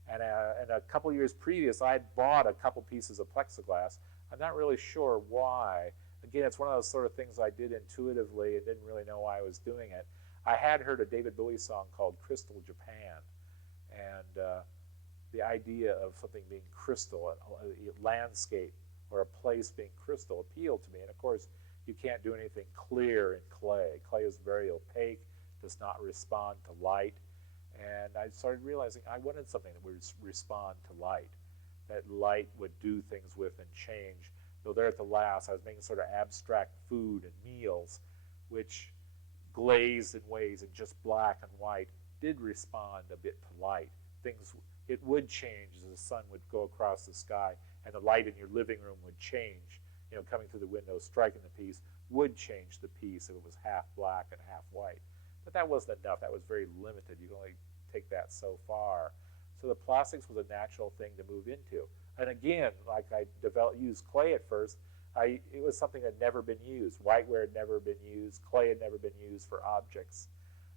And a couple years previous, I had bought a couple pieces of plexiglass. I'm not really sure why. Again, it's one of those sort of things I did intuitively and didn't really know why I was doing it. I had heard a David Bowie song called Crystal Japan, and the idea of something being crystal, a landscape or a place being crystal appealed to me. And of course, you can't do anything clear in clay. Clay is very opaque, does not respond to light. And I started realizing I wanted something that would respond to light, that light would do things with and change. Though there at the last, I was making sort of abstract food and meals, which glazed in ways in just black and white did respond a bit to light. Things, it would change as the sun would go across the sky, and the light in your living room would change, coming through the window, striking the piece, would change the piece if it was half black and half white. But that wasn't enough. That was very limited. You could only take that so far. So the plastics was a natural thing to move into. And again, like I used clay at first, it was something that had never been used. Whiteware had never been used. Clay had never been used for objects.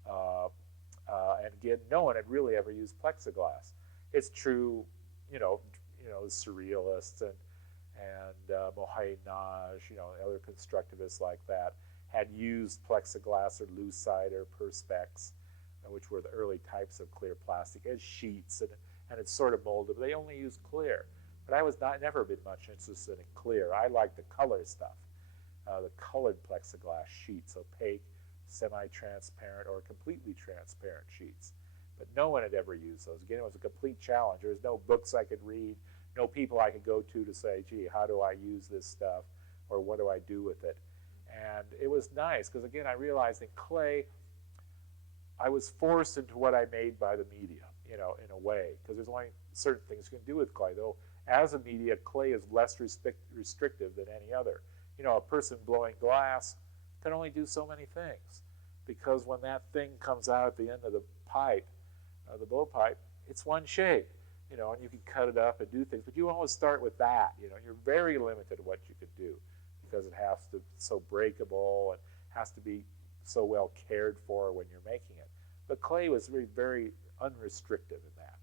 And again, no one had really ever used plexiglass. It's true, surrealists and Mohenaj, other constructivists like that had used plexiglass or lucite or perspex, which were the early types of clear plastic, as sheets, and it's sort of molded, but they only used clear. But I was never been much interested in clear. I like the color stuff, the colored plexiglass sheets, opaque, semi-transparent, or completely transparent sheets. But no one had ever used those. Again, it was a complete challenge. There was no books I could read, no people I could go to say, gee, how do I use this stuff, or what do I do with it? And it was nice, because again, I realized in clay, I was forced into what I made by the media, in a way, because there's only certain things you can do with clay. Though, as a media, clay is less restrictive than any other. A person blowing glass can only do so many things, because when that thing comes out at the end of the pipe, the blowpipe, it's one shape, and you can cut it up and do things, but you always start with that. You're very limited in what you can do, because it has to be so breakable and has to be so well cared for when you're making it. But clay was very, very unrestrictive in that.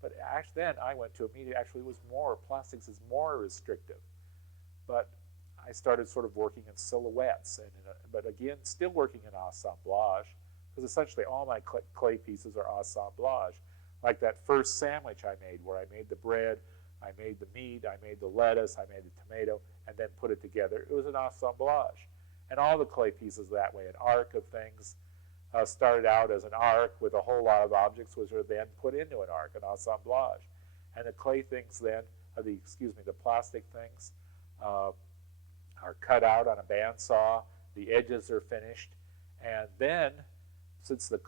But actually, then I went to a media, actually plastics is more restrictive. But I started sort of working in silhouettes, but again, still working in assemblage, because essentially all my clay pieces are assemblage. Like that first sandwich I made, where I made the bread, I made the meat, I made the lettuce, I made the tomato, and then put it together. It was an assemblage. And all the clay pieces that way, an arc of things, started out as an arc with a whole lot of objects, which are then put into an arc, an assemblage. And the clay things then, the plastic things, are cut out on a bandsaw. The edges are finished, and then, since the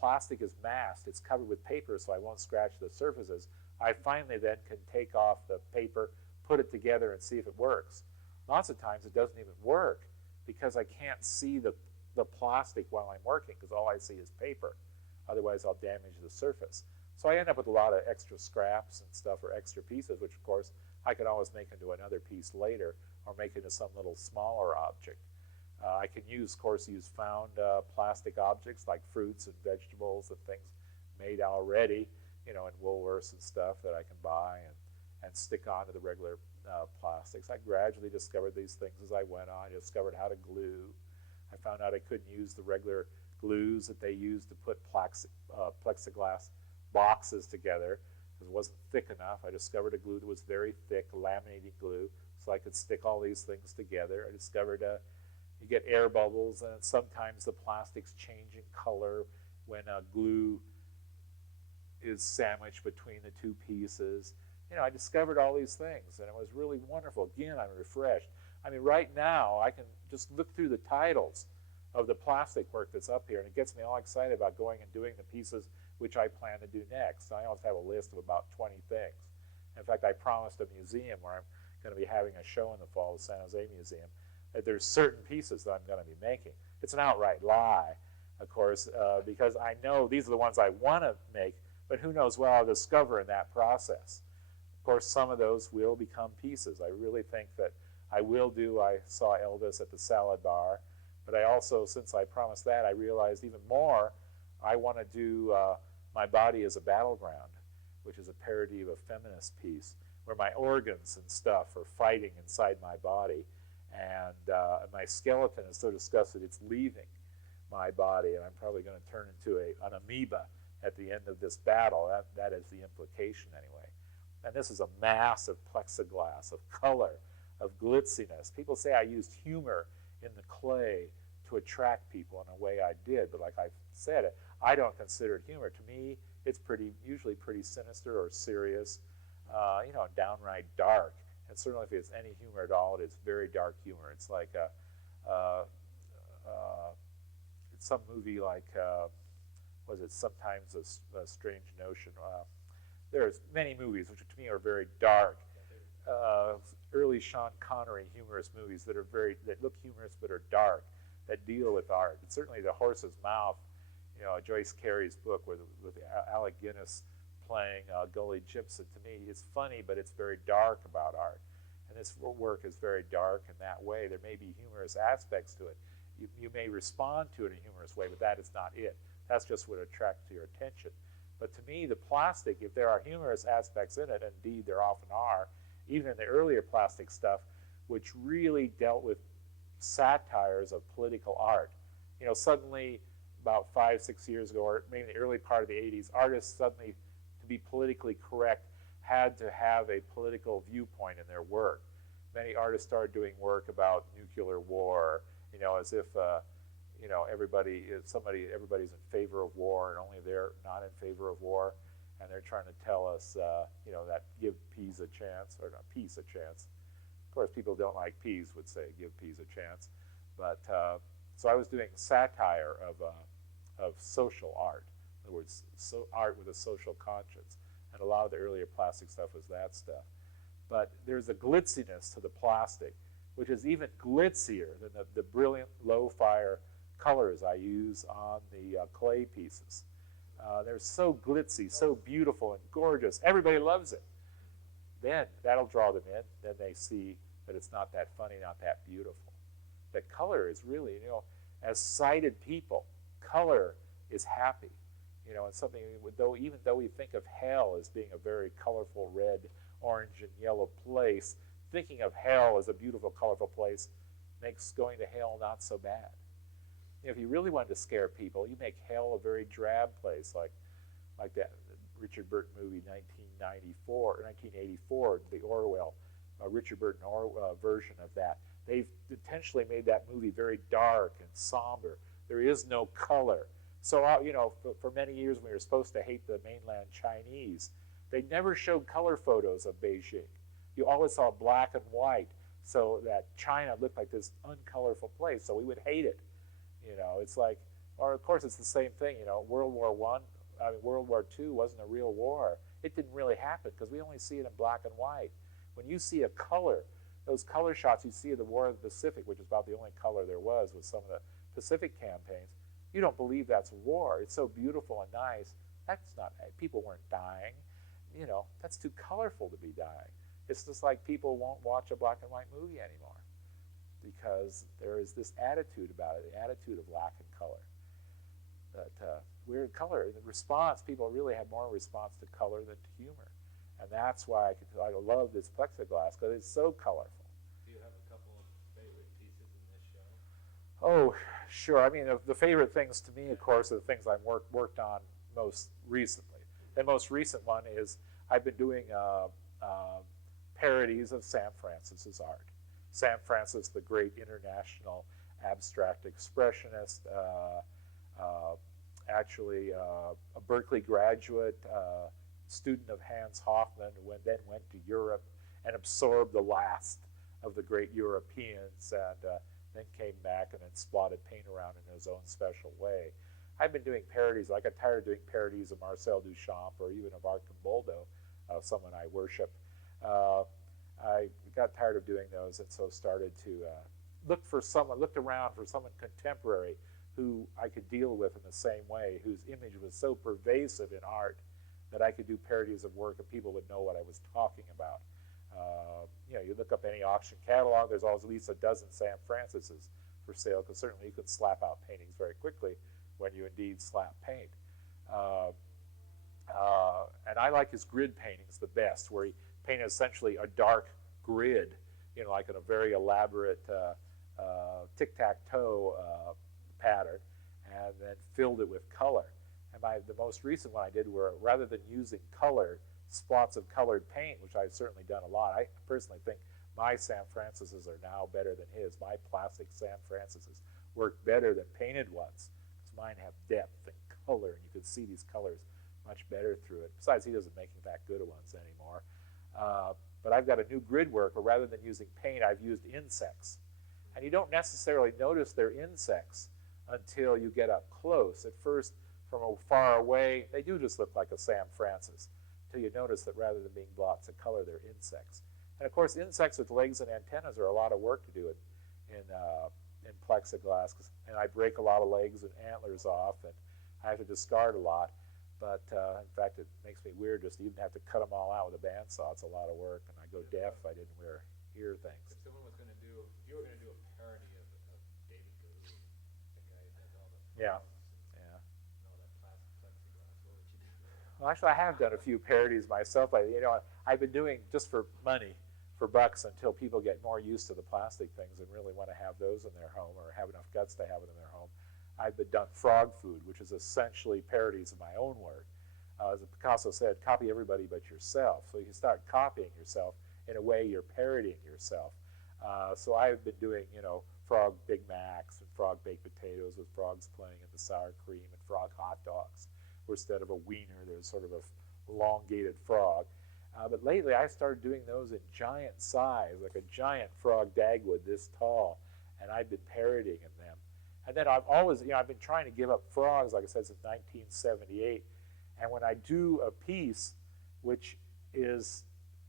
plastic is masked, it's covered with paper, so I won't scratch the surfaces. I finally then can take off the paper, put it together, and see if it works. Lots of times it doesn't even work, because I can't see the plastic while I'm working, because all I see is paper. Otherwise, I'll damage the surface. So I end up with a lot of extra scraps and stuff, or extra pieces, which, of course, I can always make into another piece later, or make into some little smaller object. I can use found plastic objects like fruits and vegetables and things made already, in Woolworths and stuff that I can buy and stick onto the regular plastics. I gradually discovered these things as I went on. I discovered how to glue. I found out I couldn't use the regular glues that they use to put plexiglass boxes together, because it wasn't thick enough. I discovered a glue that was very thick, laminating glue, so I could stick all these things together. I discovered you get air bubbles, and sometimes the plastics change in color when glue is sandwiched between the two pieces. I discovered all these things, and it was really wonderful. Again, I'm refreshed. I mean, right now, I can just look through the titles of the plastic work that's up here, and it gets me all excited about going and doing the pieces which I plan to do next. I always have a list of about 20 things. In fact, I promised a museum where I'm going to be having a show in the fall, the San Jose Museum, that there's certain pieces that I'm going to be making. It's an outright lie, of course, because I know these are the ones I want to make, but who knows what I'll discover in that process. Of course, some of those will become pieces. I really think that I saw Elvis at the salad bar, but I also, since I promised that, I realized even more, I want to do My Body as a Battleground, which is a parody of a feminist piece, where my organs and stuff are fighting inside my body, and my skeleton is so disgusted it's leaving my body, and I'm probably going to turn into an amoeba at the end of this battle. That is the implication anyway. And this is a mass of plexiglass, of color, of glitziness. People say I used humor in the clay to attract people in a way I did, but like I said, I don't consider it humor. To me, it's usually pretty sinister or serious, downright dark. And certainly if it's any humor at all, it's very dark humor. It's like it's some movie like, was it Sometimes a Strange Notion? There's many movies which to me are very dark. Early Sean Connery humorous movies that look humorous but are dark, that deal with art. And certainly The Horse's Mouth, Joyce Carey's book with Alec Guinness playing Gully Gibson, to me is funny, but it's very dark about art. And this work is very dark in that way. There may be humorous aspects to it. You may respond to it in a humorous way, but that is not it. That's just what attracts your attention. But to me, the plastic, if there are humorous aspects in it, and indeed there often are, even in the earlier plastic stuff, which really dealt with satires of political art. Suddenly, about 5-6 years ago, or maybe the early part of the 80s, artists suddenly, to be politically correct, had to have a political viewpoint in their work. Many artists started doing work about nuclear war, as if everybody's in favor of war, and only they're not in favor of war, and they're trying to tell us, that give peace a chance, or not peace a chance. Of course, people who don't like peas would say give peas a chance, but so I was doing satire of social art. In other words, art with a social conscience, and a lot of the earlier plastic stuff was that stuff. But there's a glitziness to the plastic, which is even glitzier than the brilliant low-fire colors I use on the clay pieces. They're so glitzy, so beautiful and gorgeous. Everybody loves it. Then that'll draw them in. Then they see that it's not that funny, not that beautiful. That color is really, as sighted people, color is happy. It's something, even though we think of hell as being a very colorful red, orange, and yellow place, thinking of hell as a beautiful, colorful place makes going to hell not so bad. If you really wanted to scare people, you make hell a very drab place, like that Richard Burton movie 1984, the Orwell, Richard Burton version of that. They've intentionally made that movie very dark and somber. There is no color. So, for many years when we were supposed to hate the mainland Chinese, they never showed color photos of Beijing. You always saw black and white, so that China looked like this uncolorful place, so we would hate it. It's like, or of course it's the same thing, World War II wasn't a real war. It didn't really happen because we only see it in black and white. When you see a color, those color shots you see of the War of the Pacific, which is about the only color there was with some of the Pacific campaigns, you don't believe that's war. It's so beautiful and nice. That's not, people weren't dying. That's too colorful to be dying. It's just like people won't watch a black and white movie anymore because there is this attitude about it, the attitude of lack in color. That weird color, the response, people really have more response to color than to humor. And that's why I love this plexiglass, because it's so colorful. Do you have a couple of favorite pieces in this show? Oh, sure. I mean, the favorite things to me, of course, are the things I've worked on most recently. The most recent one is I've been doing parodies of Sam Francis's art. Sam Francis, the great international abstract expressionist, actually a Berkeley graduate, student of Hans Hofmann, who then went to Europe and absorbed the last of the great Europeans, and then came back and then splotted paint around in his own special way. I've been doing parodies. I got tired of doing parodies of Marcel Duchamp or even of Arcamboldo, someone I worship. I got tired of doing those, and so started to looked around for someone contemporary who I could deal with in the same way, whose image was so pervasive in art that I could do parodies of work and people would know what I was talking about. You look up any auction catalog, there's always at least a dozen Sam Francises for sale, because certainly you could slap out paintings very quickly when you indeed slap paint. And I like his grid paintings the best, where he painted essentially a dark grid, like in a very elaborate tic-tac-toe pattern, and then filled it with color. And the most recent one I did were, rather than using color, spots of colored paint, which I've certainly done a lot. I personally think my Sam Francises are now better than his. My plastic Sam Francises work better than painted ones, because mine have depth and color, and you can see these colors much better through it. Besides, he doesn't make that good of ones anymore. But I've got a new grid work where rather than using paint, I've used insects. And you don't necessarily notice they're insects until you get up close. At first, from far away, they do just look like a Sam Francis, until you notice that rather than being blots of color, they're insects. And of course, insects with legs and antennas are a lot of work to do in plexiglass, and I break a lot of legs and antlers off, and I have to discard a lot. But in fact, it makes me weird just to even have to cut them all out with a bandsaw. It's a lot of work, and I go deaf if I didn't wear ear things. If someone was going to do, you were going to do a parody of David Gilhooly, the guy who does all the Yeah. and all that plastic plexiglass. What would you do? Well, actually, I have done a few parodies myself. I've been doing just for money, for bucks, until people get more used to the plastic things and really want to have those in their home, or have enough guts to have it in their home. I've done frog food, which is essentially parodies of my own work. As Picasso said, copy everybody but yourself. So you start copying yourself. In a way, you're parodying yourself. So I've been doing, frog Big Macs and frog baked potatoes with frogs playing in the sour cream, and frog hot dogs, where instead of a wiener, there's sort of a elongated frog. But lately, I started doing those in giant size, like a giant frog dagwood this tall, and I've been parodying them. And then I've always, I've been trying to give up frogs, like I said, since 1978. And when I do a piece, which is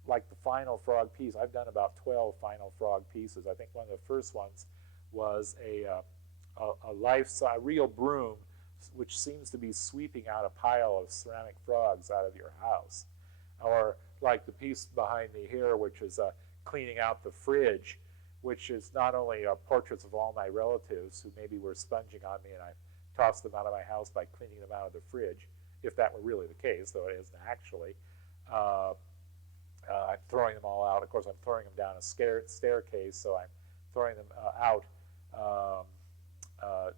like the final frog piece, I've done about 12 final frog pieces. I think one of the first ones was a real broom, which seems to be sweeping out a pile of ceramic frogs out of your house. Or like the piece behind me here, which is cleaning out the fridge, which is not only portraits of all my relatives who maybe were sponging on me, and I tossed them out of my house by cleaning them out of the fridge, if that were really the case, though it isn't actually. I'm throwing them all out. Of course, I'm throwing them down a staircase, so I'm throwing them out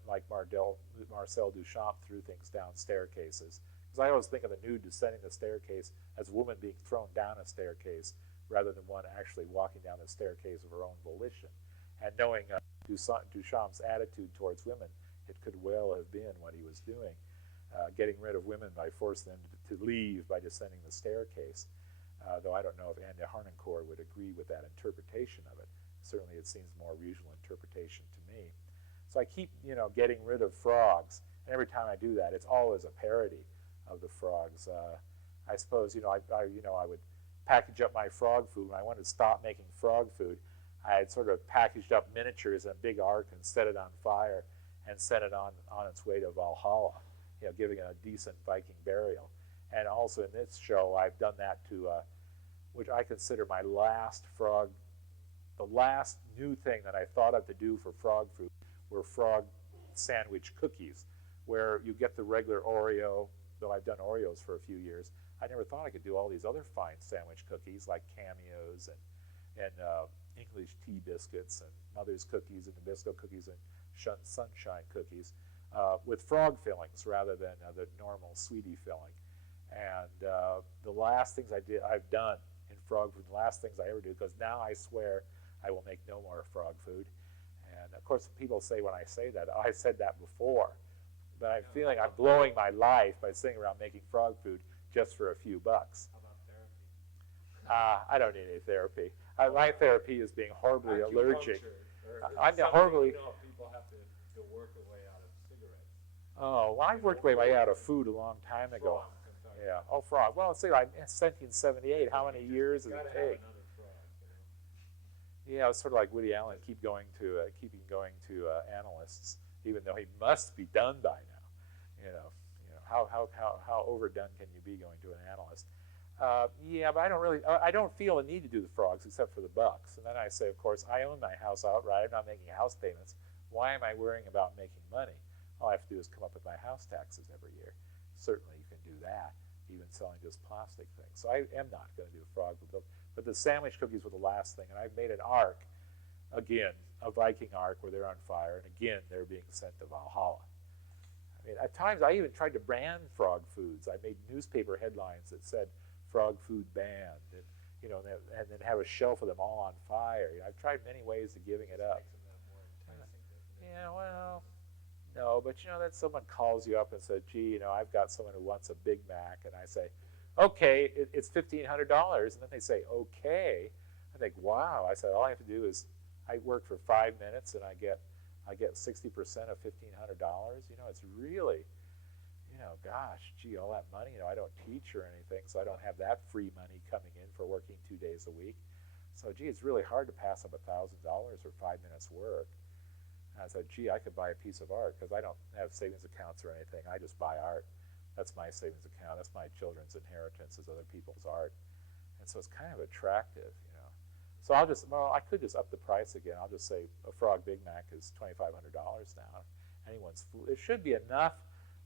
like Marcel Duchamp threw things down staircases. Because I always think of the nude descending the staircase as a woman being thrown down a staircase, rather than one actually walking down the staircase of her own volition. And knowing Duchamp's attitude towards women, it could well have been what he was doing, getting rid of women by forcing them to leave by descending the staircase. Though I don't know if Anne de Harnoncourt would agree with that interpretation of it. Certainly it seems more usual interpretation to me. So I keep, getting rid of frogs. And every time I do that, it's always a parody of the frogs. I suppose, I would package up my frog food. When I wanted to stop making frog food, I had sort of packaged up miniatures in a big ark and set it on fire and sent it on its way to Valhalla, giving it a decent Viking burial. And also in this show, I've done that to, which I consider my last frog, the last new thing that I thought of to do for frog food were frog sandwich cookies, where you get the regular Oreo, though I've done Oreos for a few years. I never thought I could do all these other fine sandwich cookies like Cameos and English tea biscuits and Mother's cookies and Nabisco cookies and Sunshine cookies with frog fillings rather than the normal sweetie filling. And the last things I've done in frog food, the last things I ever do, because now I swear I will make no more frog food. And of course, people say when I say that, I said that before. But I'm feeling I'm blowing my life by sitting around making frog food just for a few bucks. How about therapy? I don't need any therapy. My therapy is being horribly allergic. I'm People have to work their way out of cigarettes. Oh, well, I've worked my way out of food a long time ago. Yeah. Oh, frog. Well, let's see, 1778. How many years does it take? Yeah, it was sort of like Woody Allen, keeping going to analysts, even though he must be done by now. How overdone can you be going to an analyst? Yeah, but I don't feel a need to do the frogs except for the bucks. And then I say, of course, I own my house outright. I'm not making house payments. Why am I worrying about making money? All I have to do is come up with my house taxes every year. Certainly you can do that, even selling just plastic things. So I am not going to do the frog. But the sandwich cookies were the last thing. And I've made an ark, again, a Viking ark where they're on fire. And again, they're being sent to Valhalla. I mean, at times I even tried to ban frog foods. I made newspaper headlines that said frog food banned, and and then have a shelf of them all on fire. I've tried many ways of giving it up. Yeah, well, no, but then someone calls you up and says, "Gee, I've got someone who wants a Big Mac," and I say, "Okay, it's $1,500," and then they say, "Okay." I think, wow. I said, all I have to do is I work for 5 minutes and I get 60% of $1,500. It's really, gosh, gee, all that money. I don't teach or anything, so I don't have that free money coming in for working 2 days a week. So, gee, it's really hard to pass up $1,000 for 5 minutes work. And I said, gee, I could buy a piece of art because I don't have savings accounts or anything. I just buy art. That's my savings account. That's my children's inheritance, is other people's art. And so it's kind of attractive, So I could just up the price again. I'll just say a Frog Big Mac is $2,500 now. Anyone's food. There should be enough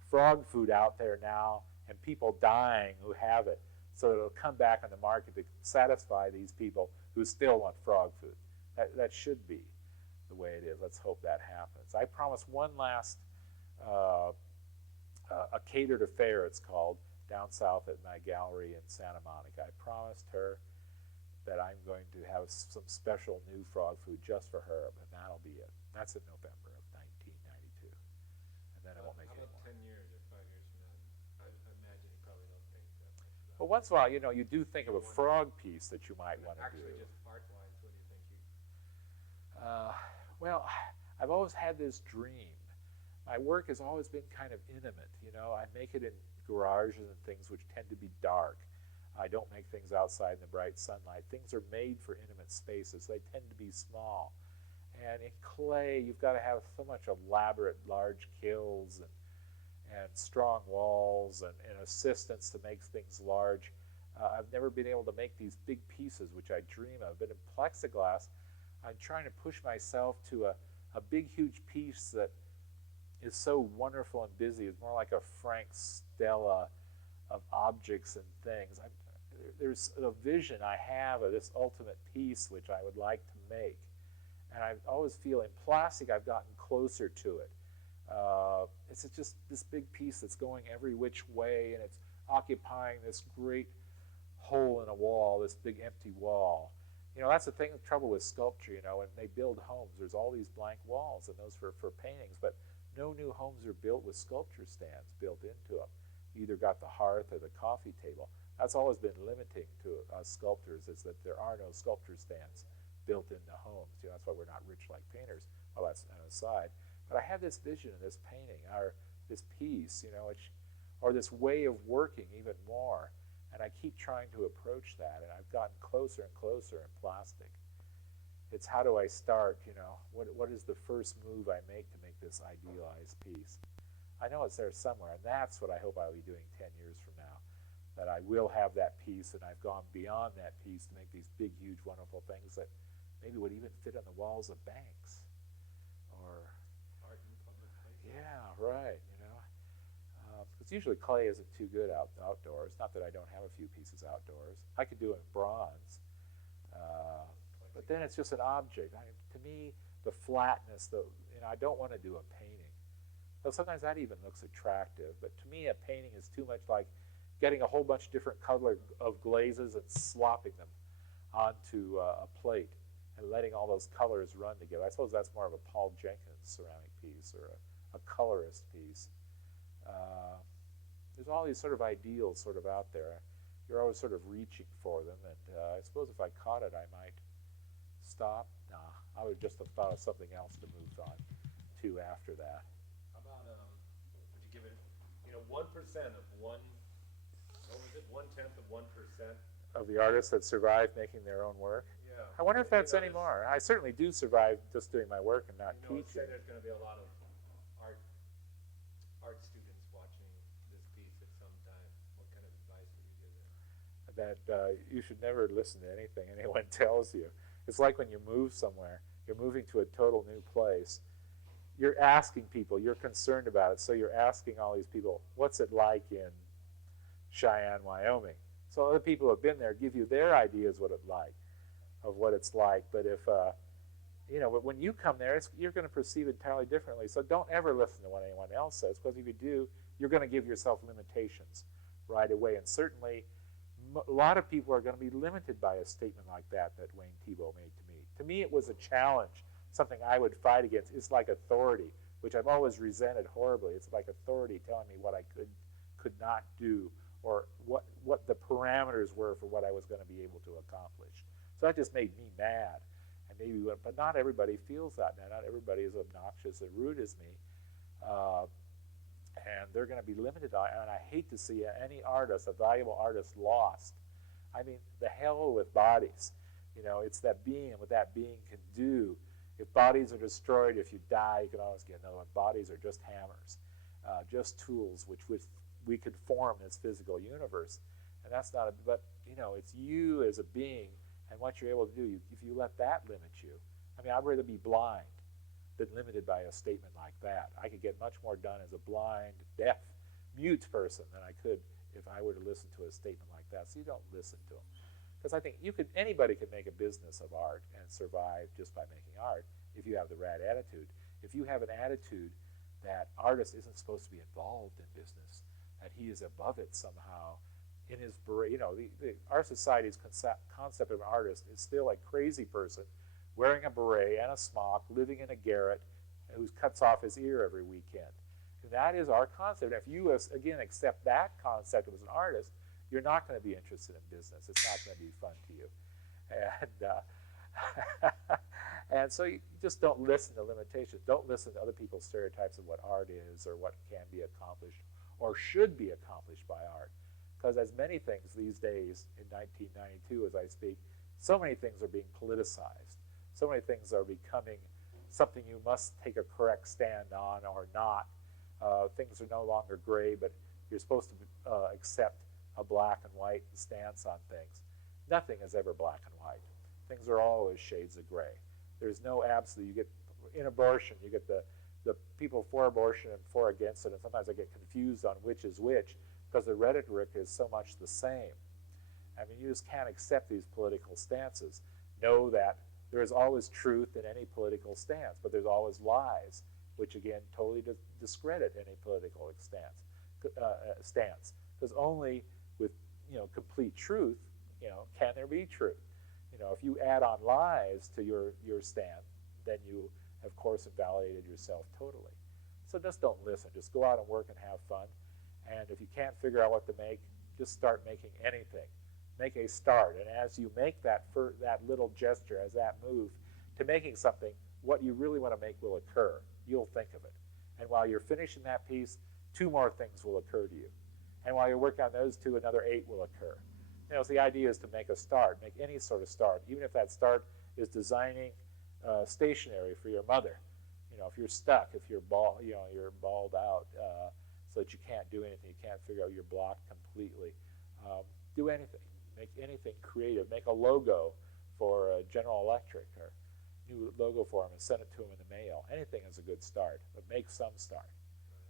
frog food out there now and people dying who have it, so it'll come back on the market to satisfy these people who still want frog food. That should be the way it is. Let's hope that happens. I promise one last a catered affair, it's called, down south at my gallery in Santa Monica. I promised her that I'm going to have some special new frog food just for her, but that'll be it. That's in November of 1992. And then I won't make any more. How about 10 years or 5 years from now? I imagine you probably don't think that much about it. Well, once in a while, you do think of a frog piece that you might want to do. Actually, just art-wise, what do you think you... Well, I've always had this dream. My work has always been kind of intimate. I make it in garages and things which tend to be dark. I don't make things outside in the bright sunlight. Things are made for intimate spaces. They tend to be small. And in clay, you've got to have so much elaborate large kills and strong walls and assistance to make things large. I've never been able to make these big pieces, which I dream of. But in plexiglass, I'm trying to push myself to a big, huge piece that is so wonderful and busy. It's more like a Frank Stella of objects and things. There's a vision I have of this ultimate piece which I would like to make. And I always feel in plastic I've gotten closer to it. It's just this big piece that's going every which way, and it's occupying this great hole in a wall, this big empty wall. That's the trouble with sculpture, when they build homes, there's all these blank walls, and those for paintings, but no new homes are built with sculpture stands built into them. You either got the hearth or the coffee table. That's always been limiting to us sculptors, is that there are no sculpture stands built into homes. That's why we're not rich like painters. Well, that's an aside. But I have this vision of this painting, or this piece, or this way of working even more. And I keep trying to approach that, and I've gotten closer and closer in plastic. It's how do I start, what is the first move I make to make this idealized piece? I know it's there somewhere, and that's what I hope I'll be doing 10 years from now, that I will have that piece, and I've gone beyond that piece to make these big, huge, wonderful things that maybe would even fit on the walls of banks. Or art in public places. Yeah, right, because usually clay isn't too good outdoors. Not that I don't have a few pieces outdoors. I could do it in bronze, but then it's just an object. To me, the flatness, I don't want to do a painting. Though sometimes that even looks attractive, but to me a painting is too much like getting a whole bunch of different color of glazes and slopping them onto a plate and letting all those colors run together. I suppose that's more of a Paul Jenkins ceramic piece or a colorist piece. There's all these sort of ideals sort of out there. You're always sort of reaching for them, and I suppose if I caught it, I might stop. Nah, I would just have thought of something else to move on to after that. How about, would you give it, 1% of what was it, 1/10 of 1%? Of the artists that survived making their own work? Yeah, Yeah. I wonder if You that's know, anymore. I certainly do survive just doing my work and not You know, teaching. there's going to be a lot of art students watching this piece at some time. What kind of advice would you give them? That you should never listen to anything anyone tells you. It's like when you move somewhere, you're moving to a total new place. You're asking people, you're concerned about it, so you're asking all these people, what's it like in Cheyenne, Wyoming? So other people who have been there give you their ideas what it's like. But if but when you come there, you're going to perceive it entirely differently. So don't ever listen to what anyone else says, because if you do, you're going to give yourself limitations right away. And certainly, a lot of people are going to be limited by a statement like that Wayne Thiebaud made to me. To me, it was a challenge, something I would fight against. It's like authority, which I've always resented horribly. It's like authority telling me what I could not do, or what the parameters were for what I was going to be able to accomplish. So that just made me mad. And but not everybody feels that now. Not everybody is obnoxious or rude as me. And they're going to be limited. And I hate to see any artist, a valuable artist, lost. I mean, the hell with bodies. It's that being and what that being can do. If bodies are destroyed, if you die, you can always get another one. Bodies are just hammers, just tools which we could form in this physical universe. And that's not but it's you as a being and what you're able to do. If you let that limit you, I mean, I'd rather be blind than limited by a statement like that. I could get much more done as a blind, deaf, mute person than I could if I were to listen to a statement like that. So you don't listen to them. Because I think anybody could make a business of art and survive just by making art if you have the right attitude. If you have an attitude that artist isn't supposed to be involved in business, that he is above it somehow, in his beret, our society's concept of an artist is still a crazy person wearing a beret and a smock, living in a garret, who cuts off his ear every weekend. And that is our concept. If you, again, accept that concept as an artist, you're not going to be interested in business. It's not going to be fun to you. And, and so you just don't listen to limitations. Don't listen to other people's stereotypes of what art is or what can be accomplished or should be accomplished by art. Because as many things these days, in 1992 as I speak, so many things are being politicized. So many things are becoming something you must take a correct stand on or not. Things are no longer gray, but you're supposed to accept a black and white stance on things. Nothing is ever black and white. Things are always shades of gray. There's no absolute. You get in abortion, you get the people for abortion and for against it, and sometimes I get confused on which is which because the rhetoric is so much the same. I mean, you just can't accept these political stances. Know that there is always truth in any political stance, but there's always lies, which again totally discredit any political stance. Because only with complete truth, can there be truth. If you add on lies to your stand, then you of course invalidated yourself totally. So just don't listen. Just go out and work and have fun. And if you can't figure out what to make, just start making anything. Make a start, and as you make that little gesture, as that move to making something, what you really want to make will occur. You'll think of it. And while you're finishing that piece, 2 more things will occur to you. And while you're working on those 2, another 8 will occur. So the idea is to make a start, make any sort of start, even if that start is designing stationery for your mother. If you're stuck, if you're you're balled out, so that you can't do anything, you can't figure out, you're blocked completely. Do anything. Make anything creative. Make a logo for General Electric or new logo for them and send it to them in the mail. Anything is a good start, but make some start.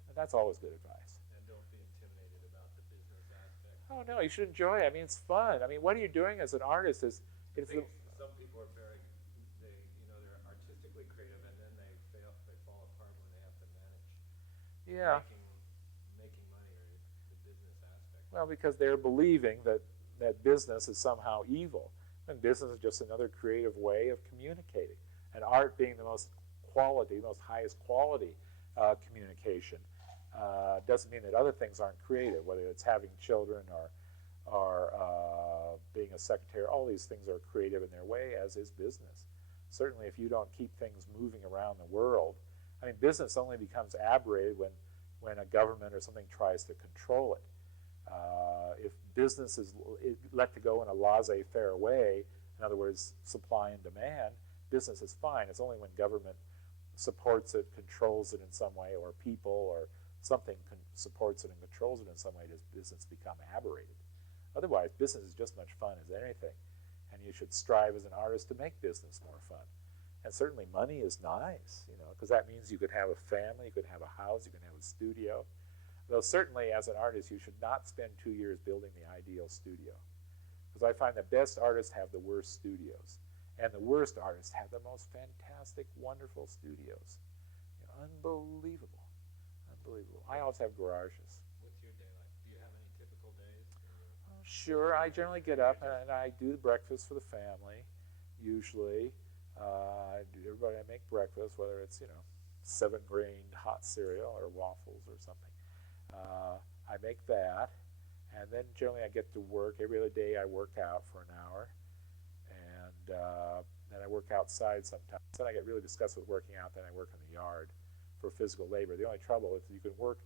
And that's always good advice. And don't be intimidated about the business aspect. Oh no, you should enjoy it. I mean, it's fun. I mean, what are you doing as an artist? Some people are they're artistically creative, and then they fall apart when they have to manage making money or the business aspect. Well, because they're believing that business is somehow evil. And business is just another creative way of communicating. And art being the most highest quality communication, doesn't mean that other things aren't creative, whether it's having children or being a secretary. All these things are creative in their way, as is business. Certainly if you don't keep things moving around the world, I mean, business only becomes aberrated when a government or something tries to control it. If business is let to go in a laissez-faire way, In other words, supply and demand. Business is fine. It's only when government supports it, controls it in some way, or people or something supports it and controls it in some way, does business become aberrated. Otherwise, business is just much fun as anything, and you should strive as an artist to make business more fun. And certainly money is nice, because that means you could have a family, you could have a house, you can have a studio. Though certainly as an artist, you should not spend 2 years building the ideal studio. Because I find the best artists have the worst studios. And the worst artists have the most fantastic, wonderful studios. Unbelievable. Unbelievable. I always have garages. What's your day like? Do you have any typical days? Sure. I generally get up and I do breakfast for the family, usually. I make breakfast, whether it's, 7-grain hot cereal or waffles or something. I make that. And then generally I get to work. Every other day I work out for an hour. And then I work outside sometimes. Then I get really disgusted with working out. Then I work in the yard for physical labor. The only trouble is you can work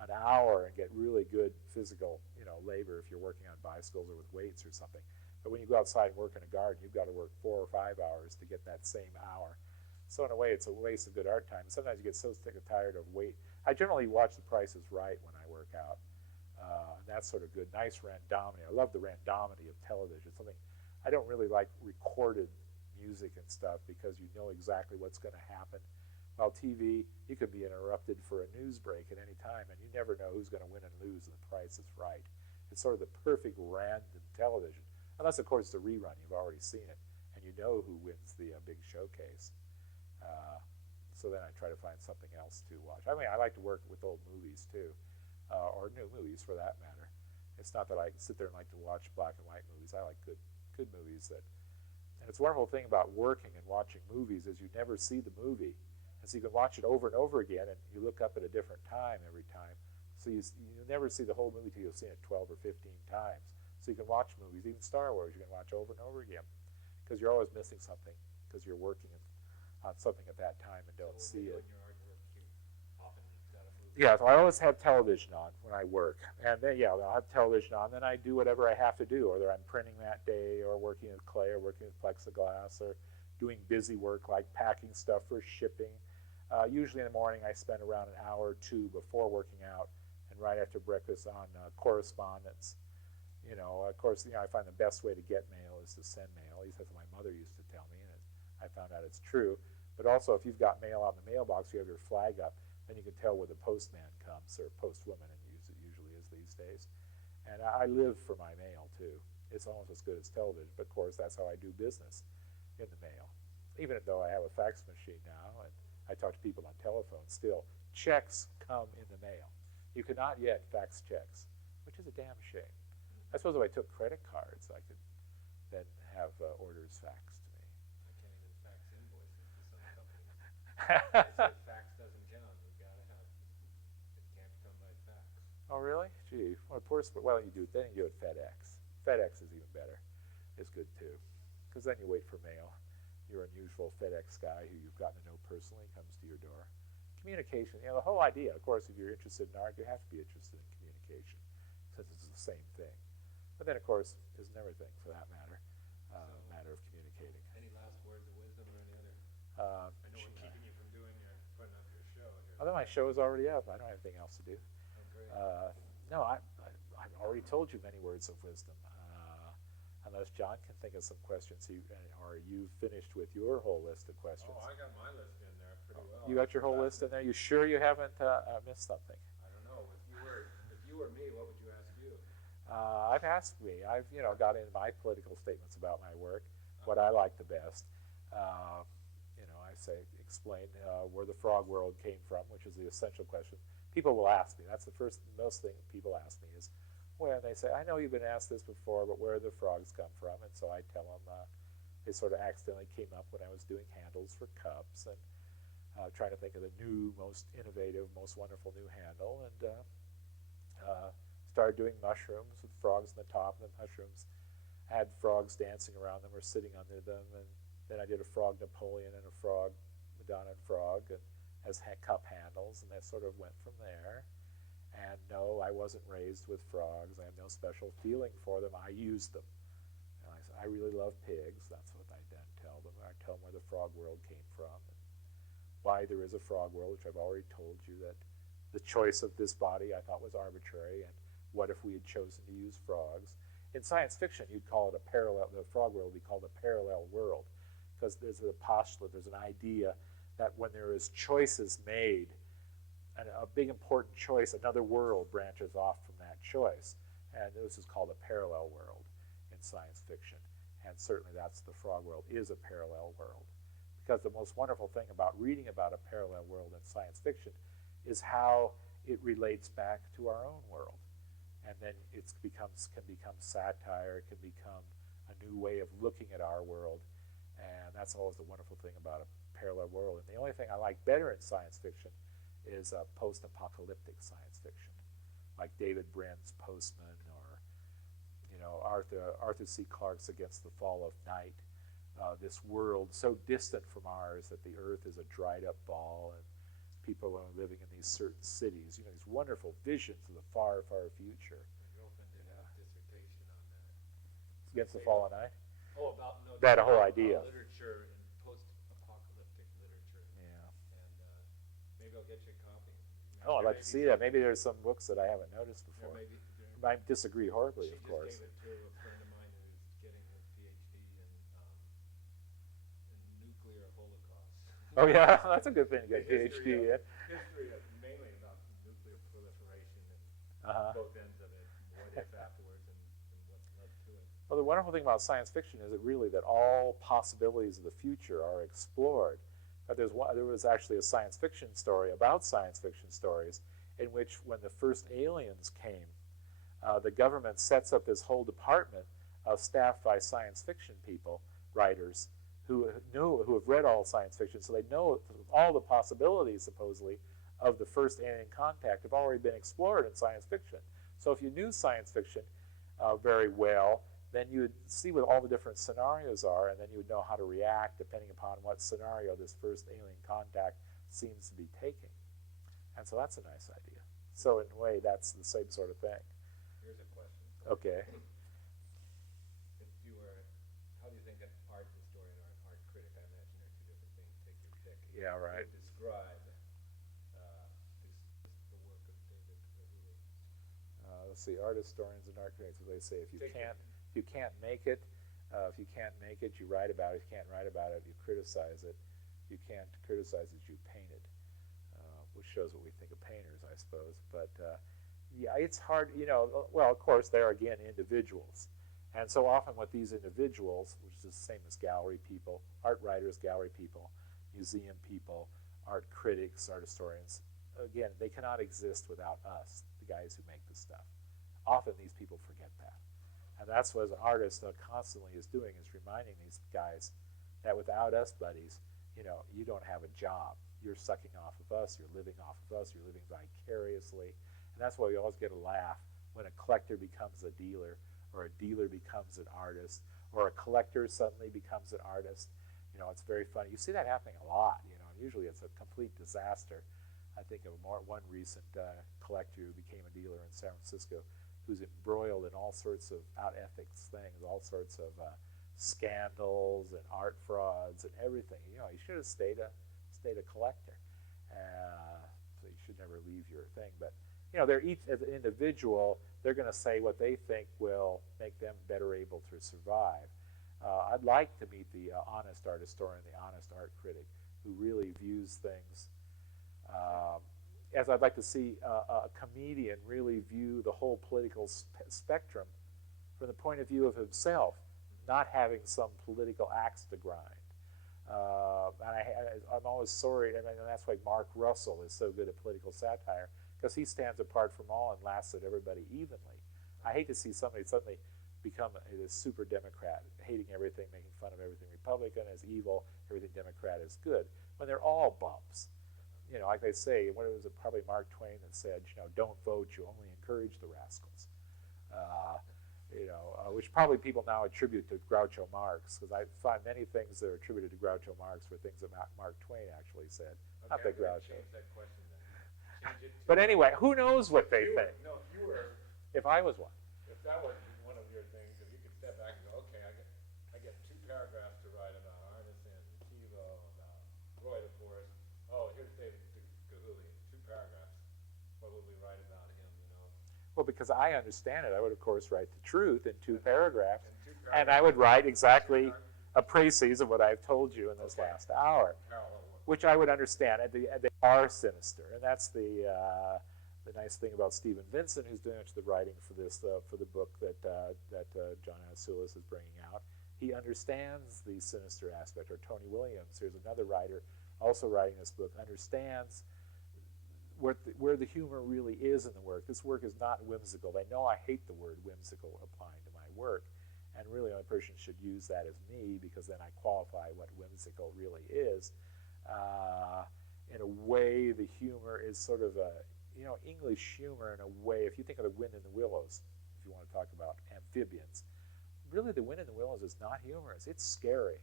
an hour and get really good physical, labor if you're working on bicycles or with weights or something. But when you go outside and work in a garden, you've got to work 4 or 5 hours to get that same hour. So in a way, it's a waste of good art time. Sometimes you get so sick and tired of wait. I generally watch The Price is Right when I work out. That's sort of good. Nice randomity. I love the randomity of television. Something I don't really like recorded music and stuff because you know exactly what's going to happen. While TV, you could be interrupted for a news break at any time, and you never know who's going to win and lose, and The Price is Right. It's sort of the perfect random television. Unless, of course, it's a rerun. You've already seen it, and you know who wins the big showcase. So then I try to find something else to watch. I mean, I like to work with old movies, too, or new movies, for that matter. It's not that I sit there and like to watch black and white movies. I like good movies. And it's a wonderful thing about working and watching movies is you never see the movie. And so you can watch it over and over again, and you look up at a different time every time. So you never see the whole movie till you've seen it 12 or 15 times. So you can watch movies, even Star Wars, you can watch over and over again because you're always missing something because you're working on something at that time and don't see it. When you're artwork, you often got a movie. Yeah, so I always have television on when I work. And then, I'll have television on. Then I do whatever I have to do, whether I'm printing that day or working with clay or working with plexiglass or doing busy work like packing stuff for shipping. Usually in the morning I spend around an hour or two before working out and right after breakfast on correspondence. Of course, I find the best way to get mail is to send mail. At least that's what my mother used to tell me, and I found out it's true. But also, if you've got mail on the mailbox, you have your flag up, then you can tell where the postman comes, or postwoman, and it usually is these days. And I live for my mail, too. It's almost as good as television, but of course, that's how I do business, in the mail. Even though I have a fax machine now, and I talk to people on telephone, still, checks come in the mail. You cannot yet fax checks, which is a damn shame. I suppose if I took credit cards, I could then have orders faxed to me. I can't even fax invoices to some companies. They said fax doesn't count. We've got to have it can't come by fax. Oh, really? Gee, well, you do it. Then you do it FedEx. FedEx is even better. It's good too, because then you wait for mail. Your unusual FedEx guy who you've gotten to know personally comes to your door. Communication. The whole idea. Of course, if you're interested in art, you have to be interested in communication, since it's the same thing. But then, of course, isn't everything, for that matter, matter of communicating. Any last words of wisdom or any other? I know we're keeping you from putting up your show here. Although my show is already up, I don't have anything else to do. Oh, great. No, I've already told you many words of wisdom. Unless John can think of some questions, or you finished with your whole list of questions. Oh, I got my list in there pretty well. You got your whole list in there? You sure you haven't missed something? I don't know. If you were me, what would you ask you? I've asked me. I've got in my political statements about my work, what I like the best. I explain where the frog world came from, which is the essential question. People will ask me. That's the most thing people ask me is, when they say, I know you've been asked this before, but where do the frogs come from? And so I tell them it sort of accidentally came up when I was doing handles for cups and trying to think of the new, most innovative, most wonderful new handle, and started doing mushrooms with frogs on the top, and the mushrooms had frogs dancing around them or sitting under them, and then I did a frog Napoleon and a frog Madonna and frog as cup handles, and that sort of went from there. And no, I wasn't raised with frogs. I have no special feeling for them. I used them. I really love pigs. That's what I then tell them. I tell them where the frog world came from, and why there is a frog world, which I've already told you, that the choice of this body I thought was arbitrary, and what if we had chosen to use frogs. In science fiction, you'd call it a parallel, the frog world would be called a parallel world, because there's a postulate, there's an idea that when there is choices made, and a big important choice, another world branches off from that choice. And this is called a parallel world in science fiction. And certainly that's the frog world is a parallel world. Because the most wonderful thing about reading about a parallel world in science fiction is how it relates back to our own world. And then it can become satire, it can become a new way of looking at our world. And that's always the wonderful thing about a parallel world. And the only thing I like better in science fiction is post-apocalyptic science fiction, like David Brin's Postman, or Arthur C. Clarke's Against the Fall of Night. This world so distant from ours that the Earth is a dried-up ball, and people are living in these certain cities. These wonderful visions of the far, far future. My girlfriend did a dissertation on that. Against the Fall of Night. Oh, about no, that whole idea. Literature and post-apocalyptic literature. Yeah. And maybe I'll get you a copy. Oh, I'd like to see that. Maybe there's some books that I haven't noticed before. Maybe, I disagree horribly, of course. She just gave it to a friend of mine who's getting a PhD in nuclear holocaust. Oh yeah, that's a good thing to get a PhD in. History of mainly about nuclear proliferation and both ends of it, what if afterwards and what led to it. Well, the wonderful thing about science fiction is that all possibilities of the future are explored. There was actually a science fiction story about science fiction stories in which when the first aliens came, the government sets up this whole department staffed by science fiction people, writers, who have read all science fiction, so they know all the possibilities, supposedly, of the first alien contact have already been explored in science fiction. So if you knew science fiction very well, then you would see what all the different scenarios are, and then you would know how to react depending upon what scenario this first alien contact seems to be taking. And so that's a nice idea. So in a way, that's the same sort of thing. Here's a question. Okay. How do you think an art historian or an art critic, I imagine they're two different things, take your pick. Yeah, right. Would describe the work of David Gilhooly? Let's see, art historians and art critics, they say if you can't make it, you write about it. If you can't write about it, you criticize it. You can't criticize it, you paint it, which shows what we think of painters, I suppose. But yeah, it's hard, well, of course, they're, again, individuals. And so often with these individuals, which is the same as gallery people, art writers, gallery people, museum people, art critics, art historians, again, they cannot exist without us, the guys who make the stuff. Often these people forget that. And that's what an artist constantly is doing, is reminding these guys that without us, buddies, you don't have a job. You're sucking off of us, you're living off of us, you're living vicariously. And that's why we always get a laugh when a collector becomes a dealer, or a dealer becomes an artist, or a collector suddenly becomes an artist. It's very funny. You see that happening a lot, and usually it's a complete disaster. I think of one recent collector who became a dealer in San Francisco who's embroiled in all sorts of out-ethics things, all sorts of scandals and art frauds and everything. He should have stayed a collector. So you should never leave your thing. But they're each, as an individual, they're going to say what they think will make them better able to survive. I'd like to meet the honest art historian, the honest art critic, who really views things as I'd like to see a comedian really view the whole political spectrum from the point of view of himself, not having some political axe to grind. And I'm always sorry, and that's why Mark Russell is so good at political satire, because he stands apart from all and laughs at everybody evenly. I hate to see somebody suddenly become a super Democrat, hating everything, making fun of everything Republican as evil, everything Democrat is good, when they're all bumps. Like they say, what was it, probably Mark Twain that said, don't vote, you only encourage the rascals. Which probably people now attribute to Groucho Marx, because I find many things that are attributed to Groucho Marx were things that Mark Twain actually said, not that Groucho. Change that question then. Change it to But anyway, who knows what they think? No, if you were, If I was one. if that was one of your things, if you could step back and go, okay, paragraphs to write about Arneson, Thibault, about Freud, of course. Oh, here's David Gilhooly, 2 paragraphs. What would we write about him, you know? Well, because I understand it, I would, of course, write the truth in 2 paragraphs. And 2 And I would write exactly paragraphs. a précis of what I've told you in this last hour, Parallel work. which I would understand. And they are sinister. And that's the nice thing about Stephen Vincent, who's doing much of the writing for this, for the book that John Atsoulis is bringing out. He understands the sinister aspect. Or Tony Williams, here's another writer also writing this book, understands where the humor really is in the work. This work is not whimsical. They know I hate the word whimsical applying to my work, and really the only person should use that is me, because then I qualify what whimsical really is. In a way, the humor is sort of a, English humor in a way. If you think of the Wind in the Willows, if you want to talk about amphibians, really the Wind in the Willows is not humorous. It's scary.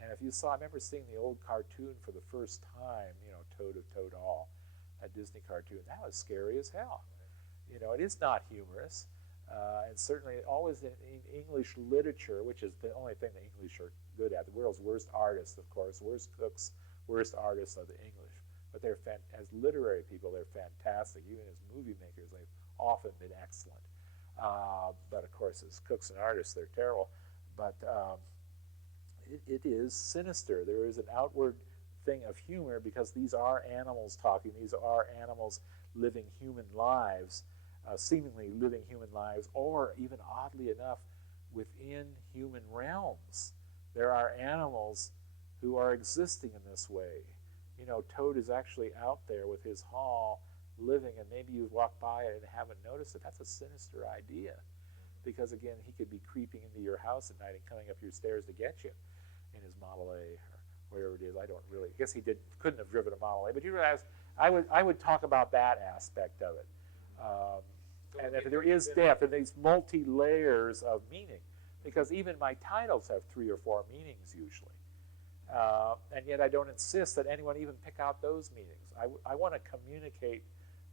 And if you saw, I remember seeing the old cartoon for the first time, Toad of Toad Hall, that Disney cartoon. That was scary as hell. It is not humorous. And certainly always in English literature, which is the only thing the English are good at. The world's worst artists, of course, worst cooks, worst artists are the English. But they're as literary people, they're fantastic. Even as movie makers, they've often been excellent. But of course, as cooks and artists, they're terrible. But it is sinister. There is an outward thing of humor because these are animals talking. These are animals living human lives, seemingly living human lives, or even oddly enough, within human realms. There are animals who are existing in this way. Toad is actually out there with his haul living, and maybe you've walked by it and haven't noticed it. That's a sinister idea, because again, he could be creeping into your house at night and coming up your stairs to get you in his Model A or wherever it is. I guess he couldn't have driven a Model A, but you realize I would talk about that aspect of it. And if there is depth and these multi-layers of meaning, because even my titles have 3 or 4 meanings usually. And yet I don't insist that anyone even pick out those meanings. I want to communicate.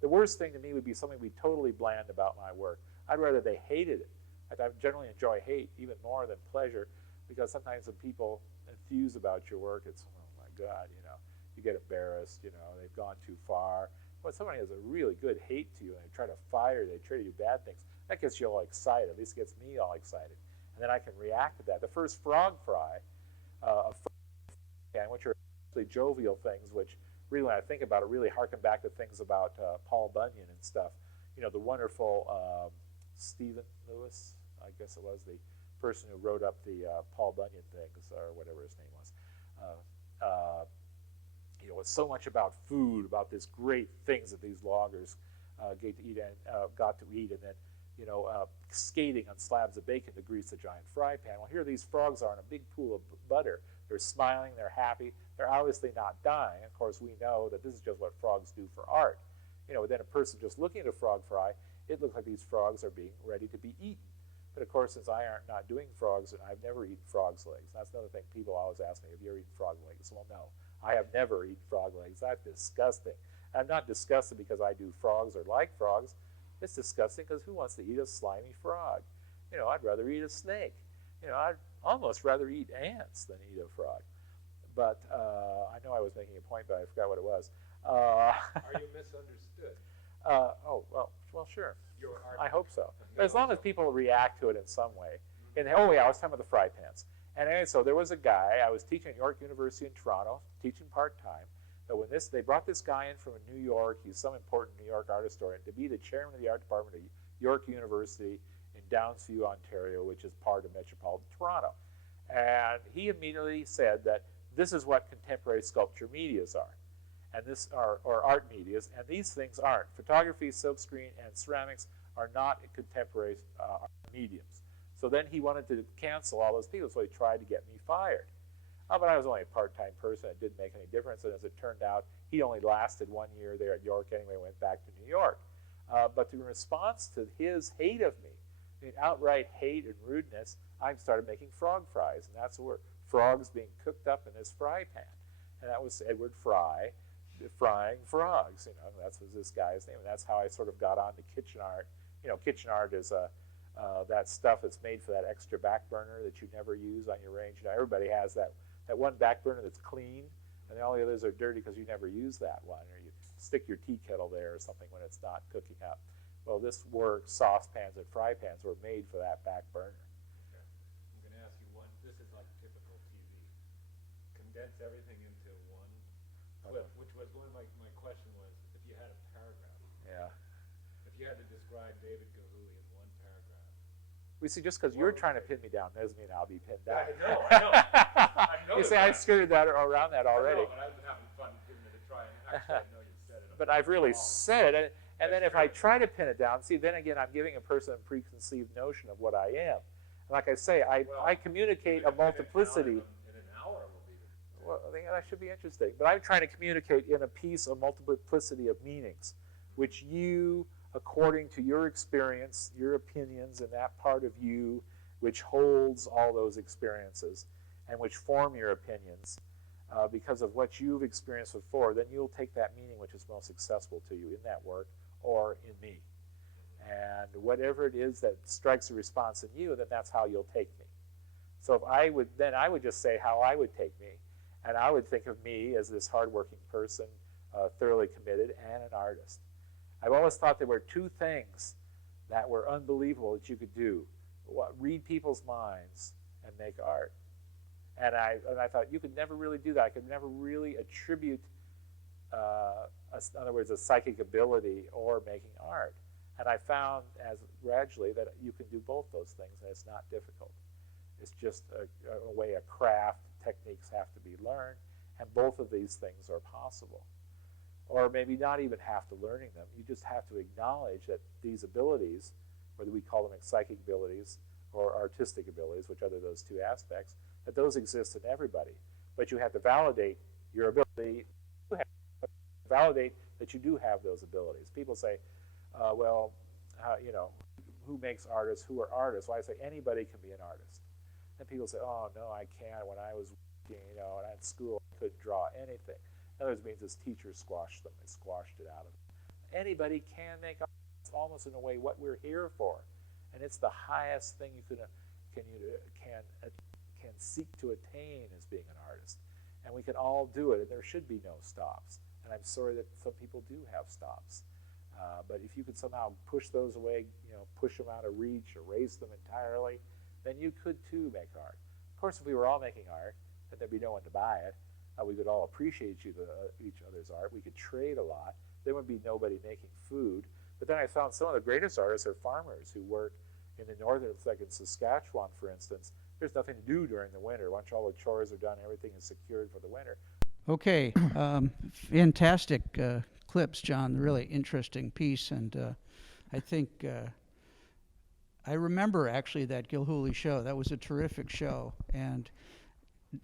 The worst thing to me would be something to be totally bland about my work. I'd rather they hated it. I generally enjoy hate even more than pleasure, because sometimes when people enthuse about your work, it's, oh my God, you get embarrassed, they've gone too far. When somebody has a really good hate to you and they try to fire you, they try to do bad things, that gets you all excited. At least it gets me all excited. And then I can react to that. The first frog fry, which are actually jovial things, which really, when I think about it, really harken back to things about Paul Bunyan and stuff. The wonderful Stephen Lewis, I guess it was, the person who wrote up the Paul Bunyan things, or whatever his name was. It's so much about food, about this great things that these loggers got to eat, and then skating on slabs of bacon to grease a giant fry pan. Well, here these frogs are in a big pool of butter. They're smiling, they're happy, they're obviously not dying. Of course, we know that this is just what frogs do for art. Then a person just looking at a frog fry, it looks like these frogs are being ready to be eaten. But of course, since I aren't not doing frogs, I've never eaten frogs' legs. That's another thing people always ask me, have you ever eaten frog legs? Well, no, I have never eaten frog legs. That's disgusting. I'm not disgusted because I do frogs or like frogs. It's disgusting because who wants to eat a slimy frog? I'd rather eat a snake. I'd almost rather eat ants than eat a frog. But I know I was making a point, but I forgot what it was. Are you misunderstood? Well, sure. Your art. I hope so. But as long as people react to it in some way. And I was talking about the fry pans. And anyway, so there was a guy, I was teaching at York University in Toronto, teaching part-time. But when they brought this guy in from New York, he's some important New York art historian, to be the chairman of the art department at York University in Downsview, Ontario, which is part of metropolitan Toronto. And he immediately said that this is what contemporary sculpture medias are, and this are art medias, and these things aren't. Photography, silkscreen, and ceramics are not contemporary art mediums. So then he wanted to cancel all those people, so he tried to get me fired. But I was only a part-time person. It didn't make any difference, and as it turned out, he only lasted 1 year there at York anyway, went back to New York. But in response to his hate of me, outright hate and rudeness, I started making frog fries, and that's the word, frogs being cooked up in his fry pan. And that was Edward Fry, frying frogs. That was this guy's name, and that's how I sort of got on to kitchen art. Kitchen art is a that stuff that's made for that extra back burner that you never use on your range. You know, everybody has that one back burner that's clean, and all the others are dirty because you never use that one, or you stick your tea kettle there or something when it's not cooking up. Well, this works. Saucepans and fry pans were made for that back burner. Okay. I'm going to ask you one. This is like typical TV. Condense everything into one clip, which was one of my question was, if you had a paragraph. Yeah. If you had to describe David Gilhooly in one paragraph. We see, just because you're trying to pin me down doesn't mean I'll be pinned down. I know. I know You see, I skirted that around that already. I know, but I've been having fun giving it a try, and actually I know you've said it. But I've really said it, and then if I try to pin it down, see, then again, I'm giving a person a preconceived notion of what I am. And like I say, I communicate a multiplicity. In an hour will be Well, I think that should be interesting. But I'm trying to communicate in a piece a multiplicity of meanings, which you, according to your experience, your opinions, and that part of you which holds all those experiences and which form your opinions because of what you've experienced before, then you'll take that meaning which is most accessible to you in that work or in me. And whatever it is that strikes a response in you, then that's how you'll take me. So if I would, then I would just say how I would take me. And I would think of me as this hardworking person, thoroughly committed, and an artist. I've always thought there were two things that were unbelievable that you could do. Read people's minds and make art. And I thought you could never really do that. I could never really attribute, in other words, a psychic ability or making art. And I found as gradually that you can do both those things, and it's not difficult. It's just a way a craft, techniques have to be learned, and both of these things are possible. Or maybe not even have to learning them. You just have to acknowledge that these abilities, whether we call them psychic abilities or artistic abilities, which are those two aspects, that those exist in everybody. But you have to validate your ability, validate that you do have those abilities. People say, who makes artists? Who are artists? Well, I say anybody can be an artist. And people say, oh, no, I can't. When I was working, and at school, I couldn't draw anything. In other words, it means his teacher squashed them. They squashed it out of them. Anybody can make art. It's almost in a way what we're here for. And it's the highest thing you can seek to attain as being an artist. And we can all do it, and there should be no stops. And I'm sorry that some people do have stops. But if you could somehow push those away, push them out of reach, erase them entirely, then you could too make art. Of course, if we were all making art, then there'd be no one to buy it. We could all appreciate each other's art. We could trade a lot. There would be nobody making food. But then I found some of the greatest artists are farmers who work in the northern, like in Saskatchewan, for instance. There's nothing to do during the winter. Once all the chores are done, everything is secured for the winter. Okay, fantastic clips, John. Really interesting piece, and I think I remember actually that Gilhooly show. That was a terrific show, and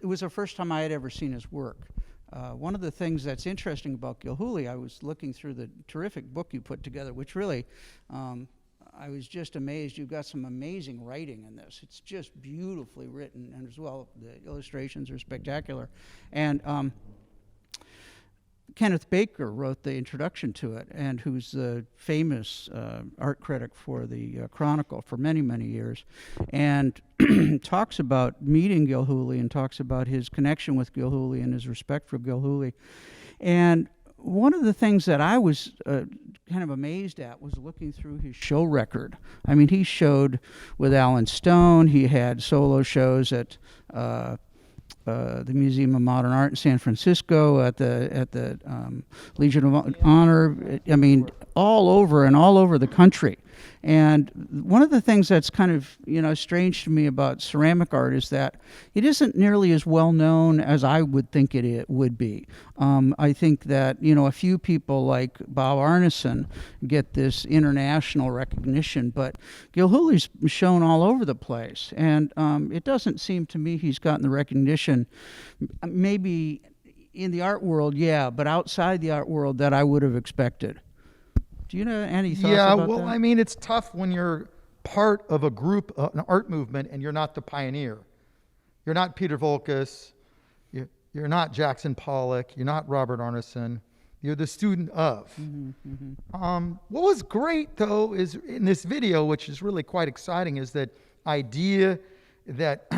it was the first time I had ever seen his work. One of the things that's interesting about Gilhooly, I was looking through the terrific book you put together, which really, I was just amazed. You've got some amazing writing in this. It's just beautifully written, and as well, the illustrations are spectacular. And Kenneth Baker wrote the introduction to it, and who's the famous art critic for the Chronicle for many, many years, and talks about meeting Gilhooly and talks about his connection with Gilhooly and his respect for Gilhooly. And one of the things that I was kind of amazed at was looking through his show record. I mean, he showed with Alan Stone. He had solo shows at the Museum of Modern Art in San Francisco, at the Legion of Honor. I mean, all over the country. And one of the things that's kind of strange to me about ceramic art is that it isn't nearly as well known as I would think it would be. I think that a few people like Bob Arneson get this international recognition, but Gilhooly's shown all over the place, and it doesn't seem to me he's gotten the recognition, maybe in the art world, yeah, but outside the art world that I would have expected. Do you know any thoughts about that? Yeah, well, I mean, it's tough when you're part of a group, an art movement, and you're not the pioneer. You're not Peter Voulkos. You're not Jackson Pollock. You're not Robert Arneson. You're the student of. What was great, though, is in this video, which is really quite exciting, is that idea that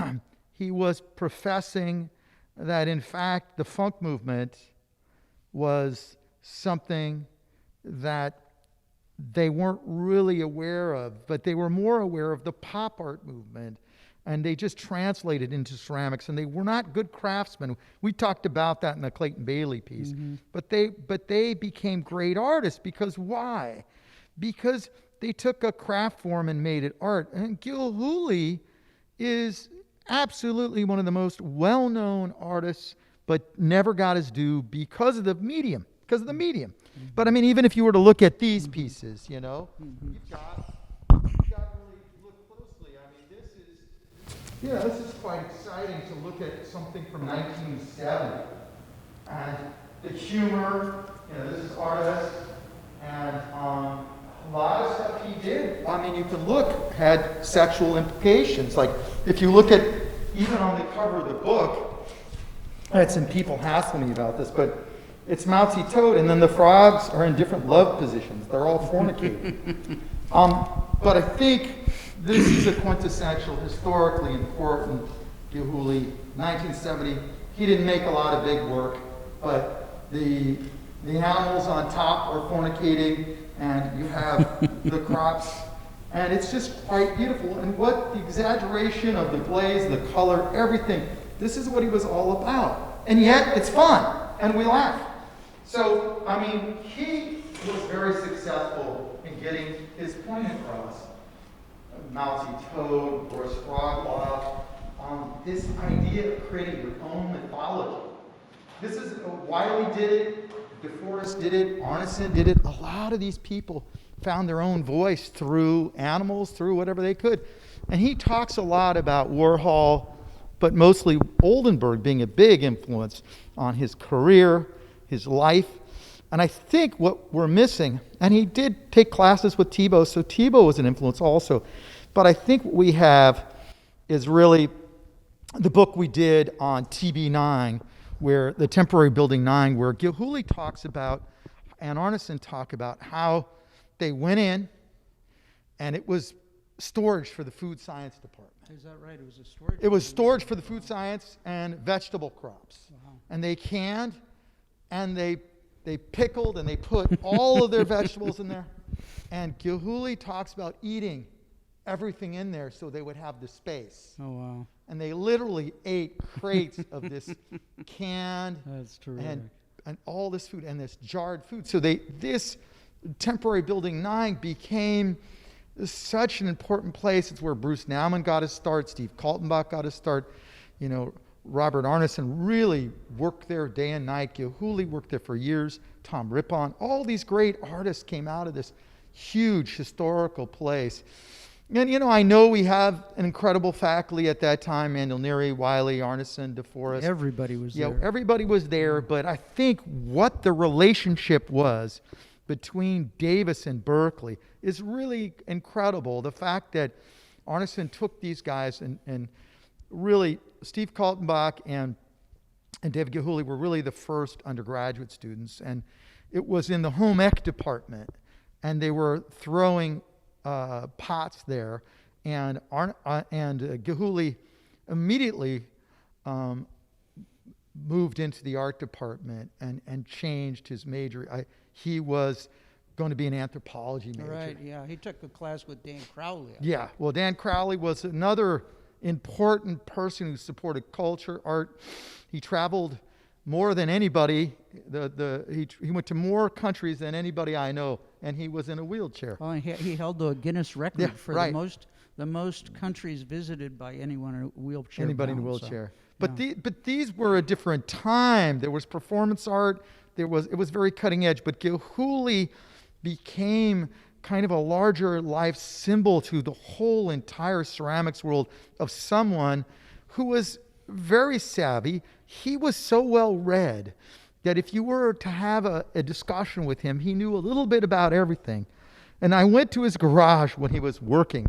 he was professing that, in fact, the funk movement was something that they weren't really aware of, but they were more aware of the pop art movement, and they just translated into ceramics, and they were not good craftsmen. We talked about that in the Clayton Bailey piece. But they became great artists because why? Because they took a craft form and made it art. And Gilhooly is absolutely one of the most well-known artists, but never got his due because of the medium. But I mean, even if you were to look at these pieces, you've got to really look closely. I mean, this is quite exciting to look at something from 1970. And the humor, this is artist, and a lot of stuff he did, I mean, you can look, had sexual implications. Like, if you look at, even on the cover of the book, I had some people hassle me about this, but it's Mousy Toad, and then the frogs are in different love positions. They're all fornicating. But I think this is a quintessential, historically important Gilhooly, 1970. He didn't make a lot of big work, but the animals on top are fornicating, and you have the crops, and it's just quite beautiful. And what the exaggeration of the glaze, the color, everything, this is what he was all about. And yet, it's fun, and we laugh. So, I mean, he was very successful in getting his point across. Mousy Toad, Boris Frogloff, this idea of creating your own mythology. This is, Wiley did it, DeForest did it, Arneson did it. A lot of these people found their own voice through animals, through whatever they could. And he talks a lot about Warhol, but mostly Oldenburg being a big influence on his career, his life. And I think what we're missing, and he did take classes with Thibault, so Thibault was an influence also. But I think what we have is really the book we did on TB9, where the temporary building 9, where Gilhooly talks about, and Arneson talk about how they went in, and it was storage for the food science department. Is that right? It was a storage? It was storage for the food science and vegetable crops. Wow. And they canned, and they pickled, and they put all of their vegetables in there. And Gilhooly talks about eating everything in there so they would have the space. Oh, wow. And they literally ate crates of this canned That's terrific. and all this food and this jarred food. So this temporary building 9 became such an important place. It's where Bruce Nauman got his start, Steve Kaltenbach got his start, Robert Arneson really worked there day and night. Gilhooly worked there for years. Tom Rippon. All these great artists came out of this huge historical place. And, I know we have an incredible faculty at that time, Mandel Neary, Wiley, Arneson, DeForest. Everybody was there. Yeah, everybody was there, but I think what the relationship was between Davis and Berkeley is really incredible. The fact that Arneson took these guys and really, Steve Kaltenbach and David Gilhooly were really the first undergraduate students, and it was in the home ec department, and they were throwing pots there, and Gilhooly immediately moved into the art department and changed his major. He was going to be an anthropology major. Right, yeah. He took a class with Dan Crowley. Yeah, well, Dan Crowley was another important person who supported culture, art. He traveled more than anybody. He went to more countries than anybody I know, and he was in a wheelchair. Well, he held the Guinness record for right. the most countries visited by anyone in a wheelchair. Anybody in a bound, wheelchair. So, But these were a different time. There was performance art. It was very cutting edge. But Gilhooly became kind of a larger life symbol to the whole entire ceramics world of someone who was very savvy. He was so well read that if you were to have a discussion with him, he knew a little bit about everything. And I went to his garage when he was working.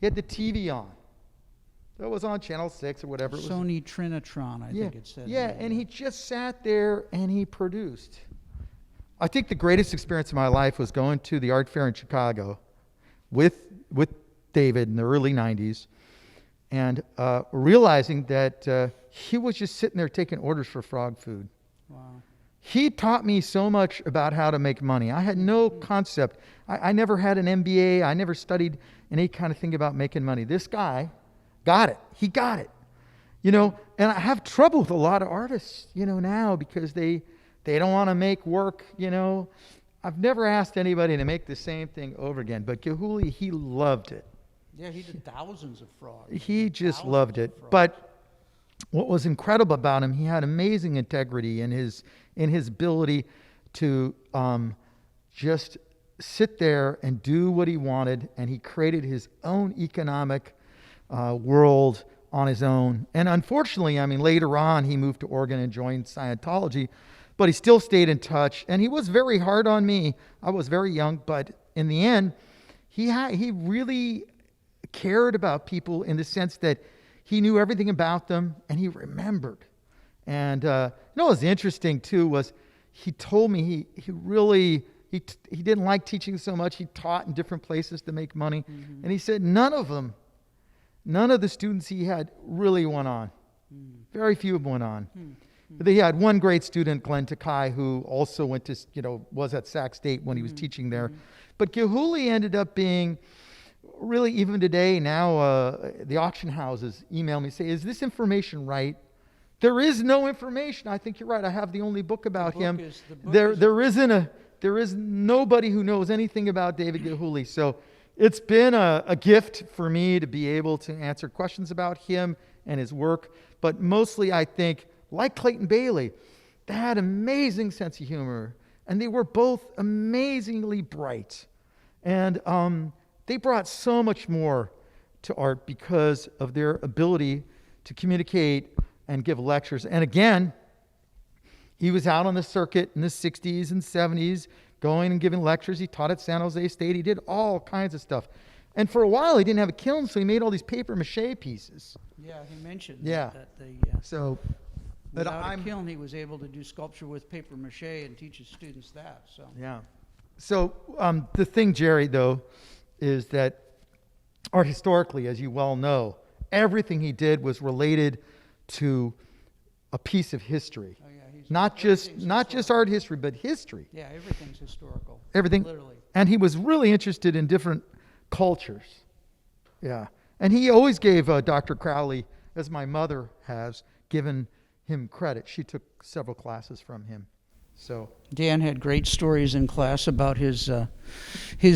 He had the TV on. It was on Channel 6 or whatever. It was. Sony Trinitron, I think it said. Yeah, and he just sat there and he produced. I think the greatest experience of my life was going to the art fair in Chicago with David in the early 90s and realizing that he was just sitting there taking orders for frog food. Wow. He taught me so much about how to make money. I had no concept. I never had an MBA. I never studied any kind of thing about making money. This guy got it. He got it. You know, and I have trouble with a lot of artists, you know, now because they don't want to make work, you know. I've never asked anybody to make the same thing over again, but Gilhooly, he loved it. Yeah, he did thousands of frogs. He just Thousands loved of it. frogs. But what was incredible about him, he had amazing integrity in his ability to just sit there and do what he wanted, and he created his own economic world on his own. And unfortunately, I mean, later on, he moved to Oregon and joined Scientology, but he still stayed in touch. And he was very hard on me. I was very young, but in the end, he really cared about people in the sense that he knew everything about them and he remembered. And you know what was interesting too was he told me he didn't like teaching so much. He taught in different places to make money. Mm-hmm. And he said none of the students he had really went on. Very few of them went on. But he had one great student, Glenn Takai, who also went to, you know, was at Sac State when he was teaching there. But Gilhooly ended up being really, even today, now the auction houses email me, say, is this information right? There is no information. I think you're right. I have the only book about him. There is nobody who knows anything about David Gilhooly. So it's been a gift for me to be able to answer questions about him and his work. But mostly, I think, like Clayton Bailey, they had amazing sense of humor, and they were both amazingly bright. And they brought so much more to art because of their ability to communicate and give lectures. And again, he was out on the circuit in the 60s and 70s, going and giving lectures. He taught at San Jose State. He did all kinds of stuff. And for a while, he didn't have a kiln, so he made all these paper mache pieces. Yeah, he mentioned Yeah. that So, but without a kiln, he was able to do sculpture with paper mache and teach his students that. So yeah. So the thing, Jerry, though, is that art historically, as you well know, everything he did was related to a piece of history. oh, yeah, Not just art history, but history. Yeah, everything's historical. Everything. Literally. And he was really interested in different cultures. Yeah. And he always gave Dr. Crowley, as my mother has, given him credit. She took several classes from him. So Dan had great stories in class about his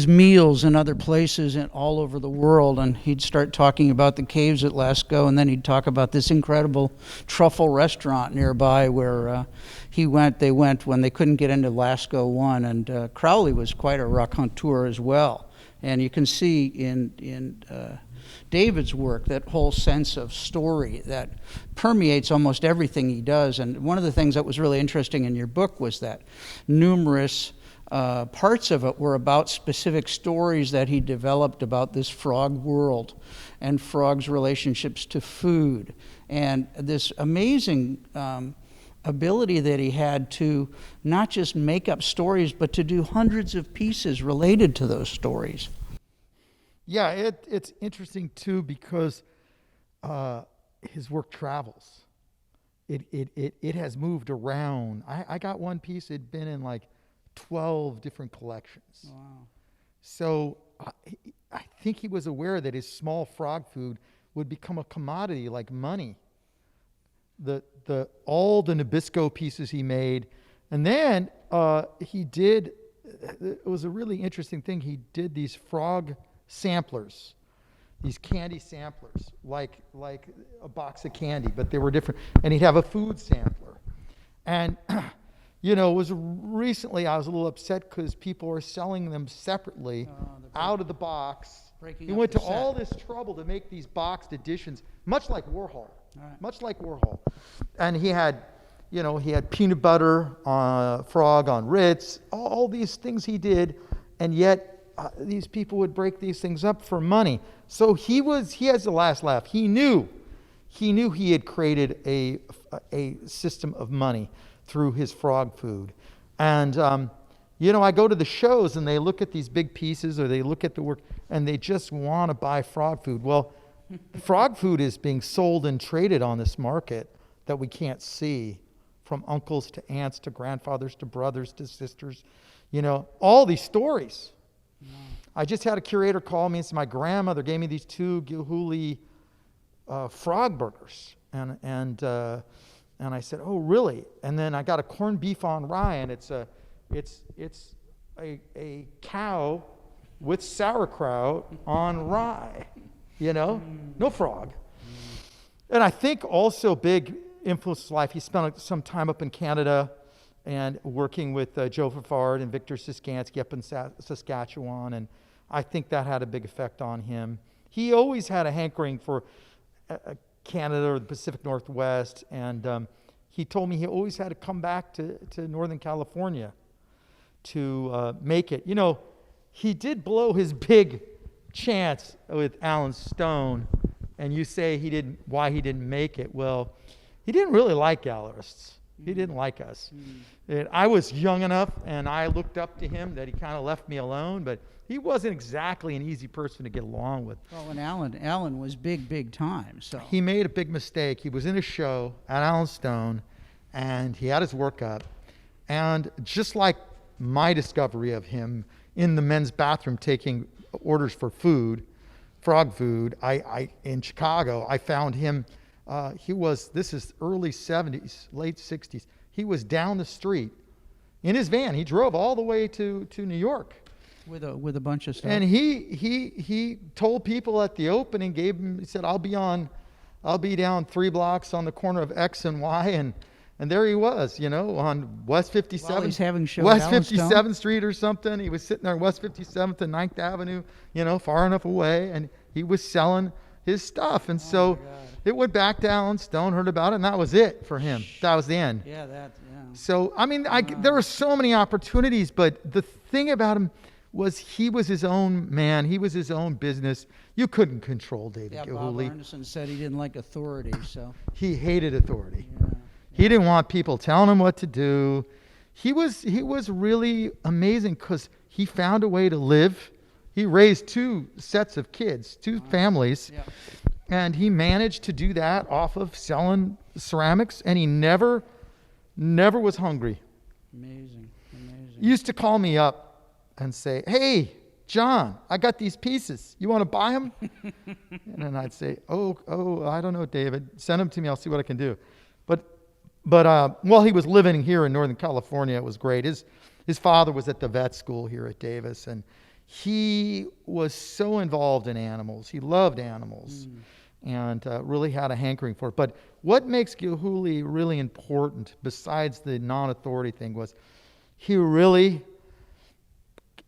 meals in other places and all over the world, and he'd start talking about the caves at Lascaux, and then he'd talk about this incredible truffle restaurant nearby where they went when they couldn't get into Lascaux 1, and Crowley was quite a raconteur as well. And you can see in David's work that whole sense of story that permeates almost everything he does. And one of the things that was really interesting in your book was that numerous parts of it were about specific stories that he developed about this frog world and frogs' relationships to food, and this amazing ability that he had to not just make up stories, but to do hundreds of pieces related to those stories. yeah, it's interesting too because his work travels. It has moved around. I got one piece, it'd been in like 12 different collections. Wow. So I think he was aware that his small frog food would become a commodity like money. All the Nabisco pieces he made, and then he did. It was a really interesting thing. He did these frog samplers, these candy samplers, like a box of candy, but they were different. And he'd have a food sampler, and you know, it was recently I was a little upset because people were selling them separately out of the box. He went to all this trouble to make these boxed editions, much like Warhol. And he had peanut butter frog on Ritz, all these things he did, and yet these people would break these things up for money. So he has the last laugh. He knew he had created a system of money through his frog food. And I go to the shows and they look at these big pieces or they look at the work and they just want to buy frog food. Well, frog food is being sold and traded on this market that we can't see, from uncles to aunts to grandfathers to brothers to sisters, all these stories. I just had a curator call me and say my grandmother gave me these 2 Gilhooly frog burgers, and I said, oh really? And then I got a corned beef on rye, and it's a cow with sauerkraut on rye, no frog. And I think also big influence life. He spent some time up in Canada and working with Joe Fafard and Victor Siskansky up in Saskatchewan, and I think that had a big effect on him. He always had a hankering for Canada or the Pacific Northwest, and he told me he always had to come back to Northern California to make it. He did blow his big chance with Alan Stone, and you say why he didn't make it. Well, he didn't really like gallerists. He didn't like us. And I was young enough, and I looked up to him that he kind of left me alone, but he wasn't exactly an easy person to get along with. Well, and Alan was big time. So he made a big mistake. He was in a show at Alan Stone, and he had his work up. And just like my discovery of him in the men's bathroom taking orders for food, frog food, I in Chicago, I found him. This is early 70s, late 60s. He was down the street in his van. He drove all the way to New York. With a bunch of stuff. And he told people at the opening, he said, I'll be down 3 blocks on the corner of X and Y, and there he was, on West 57th. While he's having show West at Alan 57th Stone? Street or something. He was sitting there on West 57th and 9th Avenue, far enough away, and he was selling his stuff. And so it went back to Alan Stone, heard about it, and that was it for him. That was the end. Yeah, So, there were so many opportunities, but the thing about him was he was his own man. He was his own business. You couldn't control David Gilhooly. Bob Anderson said he didn't like authority, so. He hated authority. Yeah. He didn't want people telling him what to do. He was really amazing because he found a way to live. He raised 2 sets of kids, 2 families. Yeah. And he managed to do that off of selling ceramics, and he never was hungry. Amazing. He used to call me up and say, hey, John, I got these pieces. You want to buy them? And then I'd say, oh, I don't know, David. Send them to me. I'll see what I can do. But while he was living here in Northern California, it was great. His father was at the vet school here at Davis, and he was so involved in animals. He loved animals and really had a hankering for it. But what makes Gilhooly really important, besides the non-authority thing, was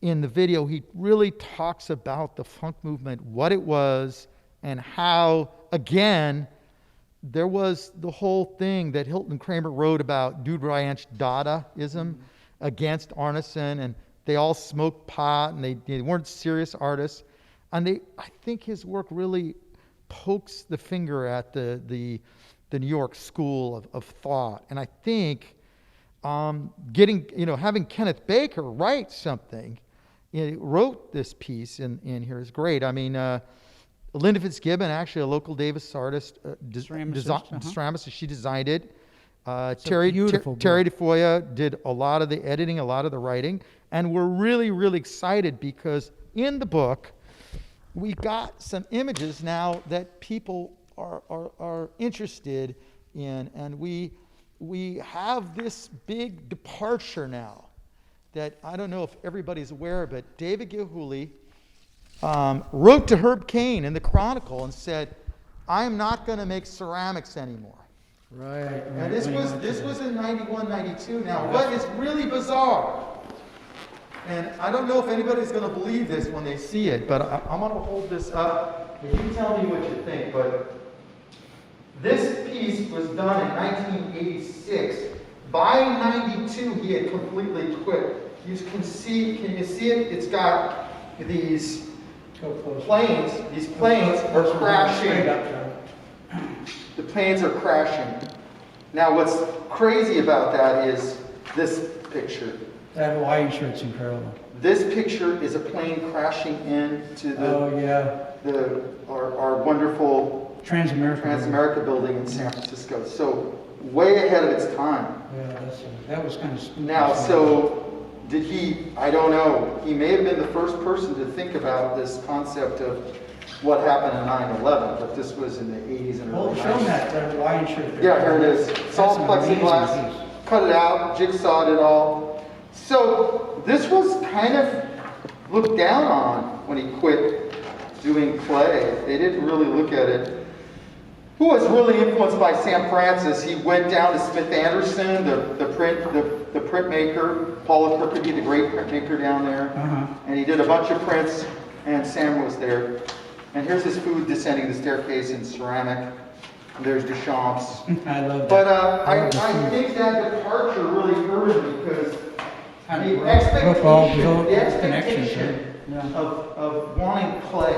in the video, he really talks about the funk movement, what it was, and how, again, there was the whole thing that Hilton Kramer wrote about Dude Ranch Dadaism against Arneson, and they all smoked pot, and they weren't serious artists. And I think his work really pokes the finger at the New York school of thought. And I think having Kenneth Baker write something, wrote this piece in here is great. Linda Fitzgibbon, actually a local Davis artist, ceramicist, she designed it. Terry DeFoya did a lot of the editing, a lot of the writing, and we're really, really excited because in the book we got some images now that people are interested in, and we have this big departure now that I don't know if everybody's aware, but David Gilhooly wrote to Herb Caen in the Chronicle and said, I am not going to make ceramics anymore. Right. And this was in 91, 92. Now, what is really bizarre, and I don't know if anybody's going to believe this when they see it, but I'm going to hold this up, and you tell me what you think, but this piece was done in 1986. By 92, he had completely quit. Can you see it? It's got these planes. These planes are crashing. The planes are crashing. Now, what's crazy about that is this picture. That Hawaiian shirt's incredible. This picture is a plane crashing into Oh, yeah. our wonderful Transamerica. building in San Francisco. So way ahead of its time. Yeah, that was kind of spooky. Now, so did he, I don't know, he may have been the first person to think about this concept of what happened in 9/11, but this was in the 80s and Well, early show 90s. that Hawaiian shirt there. Yeah, here it is. It's all That's an amazing plexiglass. piece. Cut it out, jigsawed it all. So this was kind of looked down on when he quit doing play. They didn't really look at it. Who was really influenced by Sam Francis? He went down to Smith Anderson, the printmaker, Paula Kirkby, the great printmaker down there, and he did a bunch of prints. And Sam was there. And here's his food descending the staircase in ceramic. There's Deschamps. I love that. But I think that departure really hurt him because Kind the of broke all the expectation connections. Yeah. of wanting clay.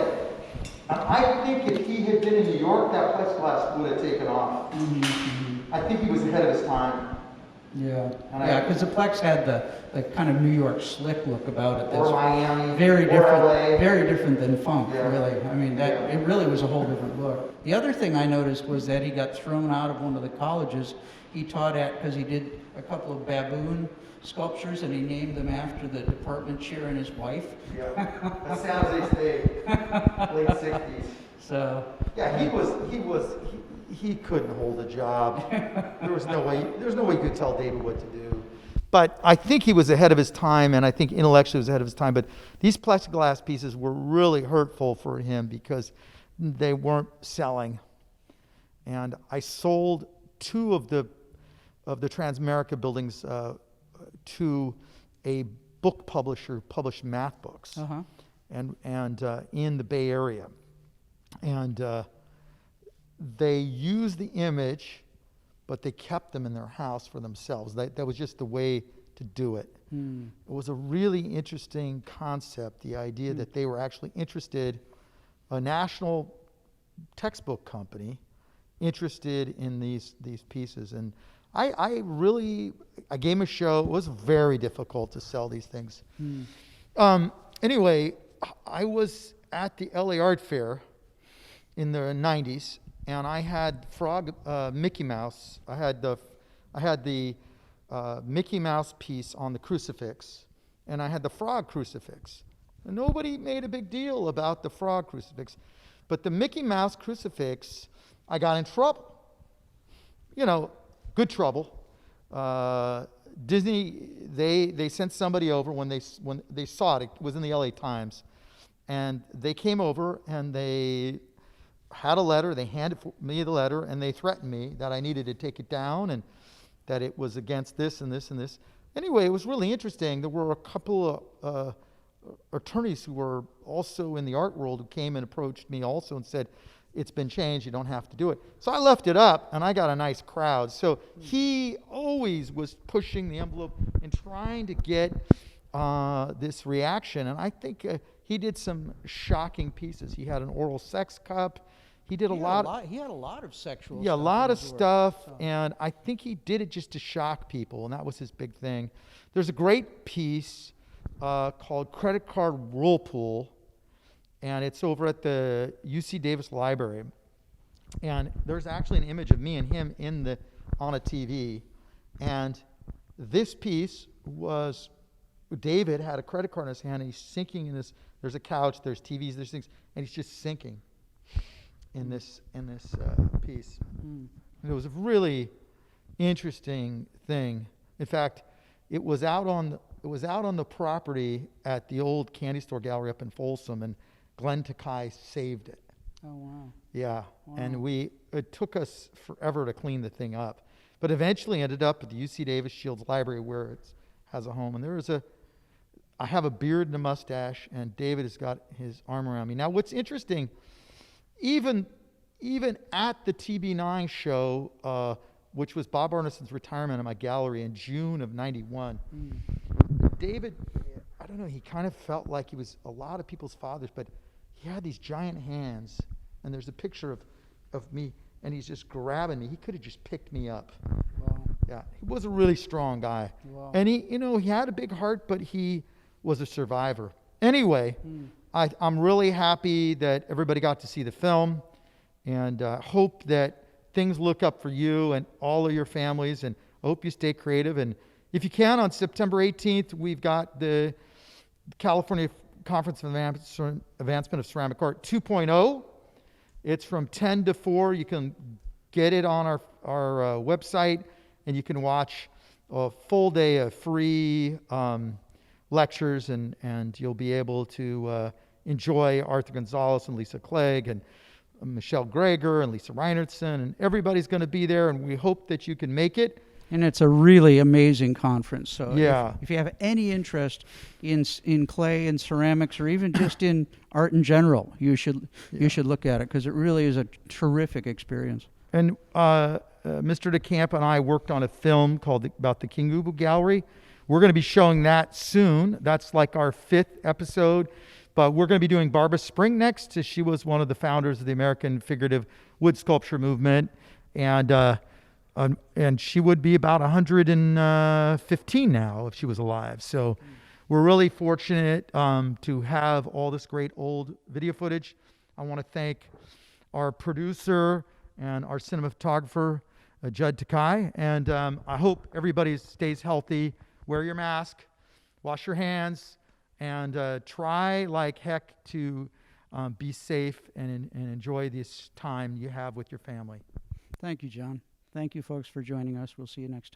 And I think if he had been in New York, that plexiglass would have taken off. I think he was ahead of his time. Yeah, And yeah, because the Plex had the kind of New York slick look about it. Or That's Miami. very or different, LA. very different than funk, Yeah. really. I mean, that Yeah. it really was a whole different look. The other thing I noticed was that he got thrown out of one of the colleges he taught at because he did a couple of baboon sculptures and he named them after the department chair and his wife. Yeah. That's San Jose State, late 60s. So Yeah, he couldn't hold a job. There's no way you could tell David what to do. But I think he was ahead of his time, and I think intellectually was ahead of his time. But these plexiglass pieces were really hurtful for him because they weren't selling. And I sold 2 of the Transamerica buildings to a book publisher who published math books, and in the Bay Area, and they used the image, but they kept them in their house for themselves. That was just the way to do it. It was a really interesting concept, the idea that they were actually interested, a national textbook company, interested in these pieces. And I gave him a show. It was very difficult to sell these things. Anyway, I was at the LA Art Fair in the 90s, and I had Mickey Mouse. I had the Mickey Mouse piece on the crucifix, and I had the frog crucifix. And nobody made a big deal about the frog crucifix, but the Mickey Mouse crucifix, I got in trouble. Good trouble. Disney, they sent somebody over when they saw it. It was in the LA Times, and they came over and they had a letter. They handed me the letter, and they threatened me that I needed to take it down and that it was against this and this and this. Anyway, it was really interesting. There were a couple of attorneys who were also in the art world who came and approached me also and said, it's been changed, you don't have to do it. So I left it up, and I got a nice crowd. So he always was pushing the envelope and trying to get this reaction. And I think he did some shocking pieces. He had an oral sex cup. He had a lot of sexual stuff. Yeah, a lot of stuff, and I think he did it just to shock people, and that was his big thing. There's a great piece called Credit Card Whirlpool, and it's over at the UC Davis Library. And there's actually an image of me and him on a TV. And this piece was, David had a credit card in his hand, and he's sinking in this. There's a couch, there's TVs, there's things, and he's just sinking in this piece. And it was a really interesting thing. In fact, it was out on the property at the old candy store gallery up in Folsom, and Glenn Takai saved it. Oh, wow. Yeah, wow. And it took us forever to clean the thing up, but eventually ended up at the UC Davis Shields Library where it has a home. And I have a beard and a mustache, and David has got his arm around me. Now, what's interesting, even at the TB9 show, which was Bob Arneson's retirement in my gallery in June of '91, David, I don't know, he kind of felt like he was a lot of people's fathers, but he had these giant hands, and there's a picture of me, and he's just grabbing me. He could have just picked me up. Wow. Yeah, he was a really strong guy. Wow. And he had a big heart, but he was a survivor. Anyway, I'm really happy that everybody got to see the film, and hope that things look up for you and all of your families, and I hope you stay creative. And if you can, on September 18th, we've got the California Conference of Advancement of Ceramic Art 2.0. It's from 10 to 4. You can get it on our website, and you can watch a full day of free lectures, and you'll be able to enjoy Arthur Gonzalez and Lisa Clegg and Michelle Greger and Lisa Reinertson, and everybody's going to be there, and we hope that you can make it. And it's a really amazing conference. So Yeah. if you have any interest in clay and ceramics, or even just in art in general, you should look at it, because it really is a terrific experience. And Mr. DeCamp and I worked on a film about the Gilhooly Gallery. We're going to be showing that soon. That's like our 5th episode. But we're going to be doing Barbara Spring next. She was one of the founders of the American figurative wood sculpture movement. And she would be about 115 now if she was alive. So we're really fortunate to have all this great old video footage. I want to thank our producer and our cinematographer, Judd Takai. And I hope everybody stays healthy. Wear your mask, wash your hands, and try like heck to be safe and enjoy this time you have with your family. Thank you, John. Thank you, folks, for joining us. We'll see you next time.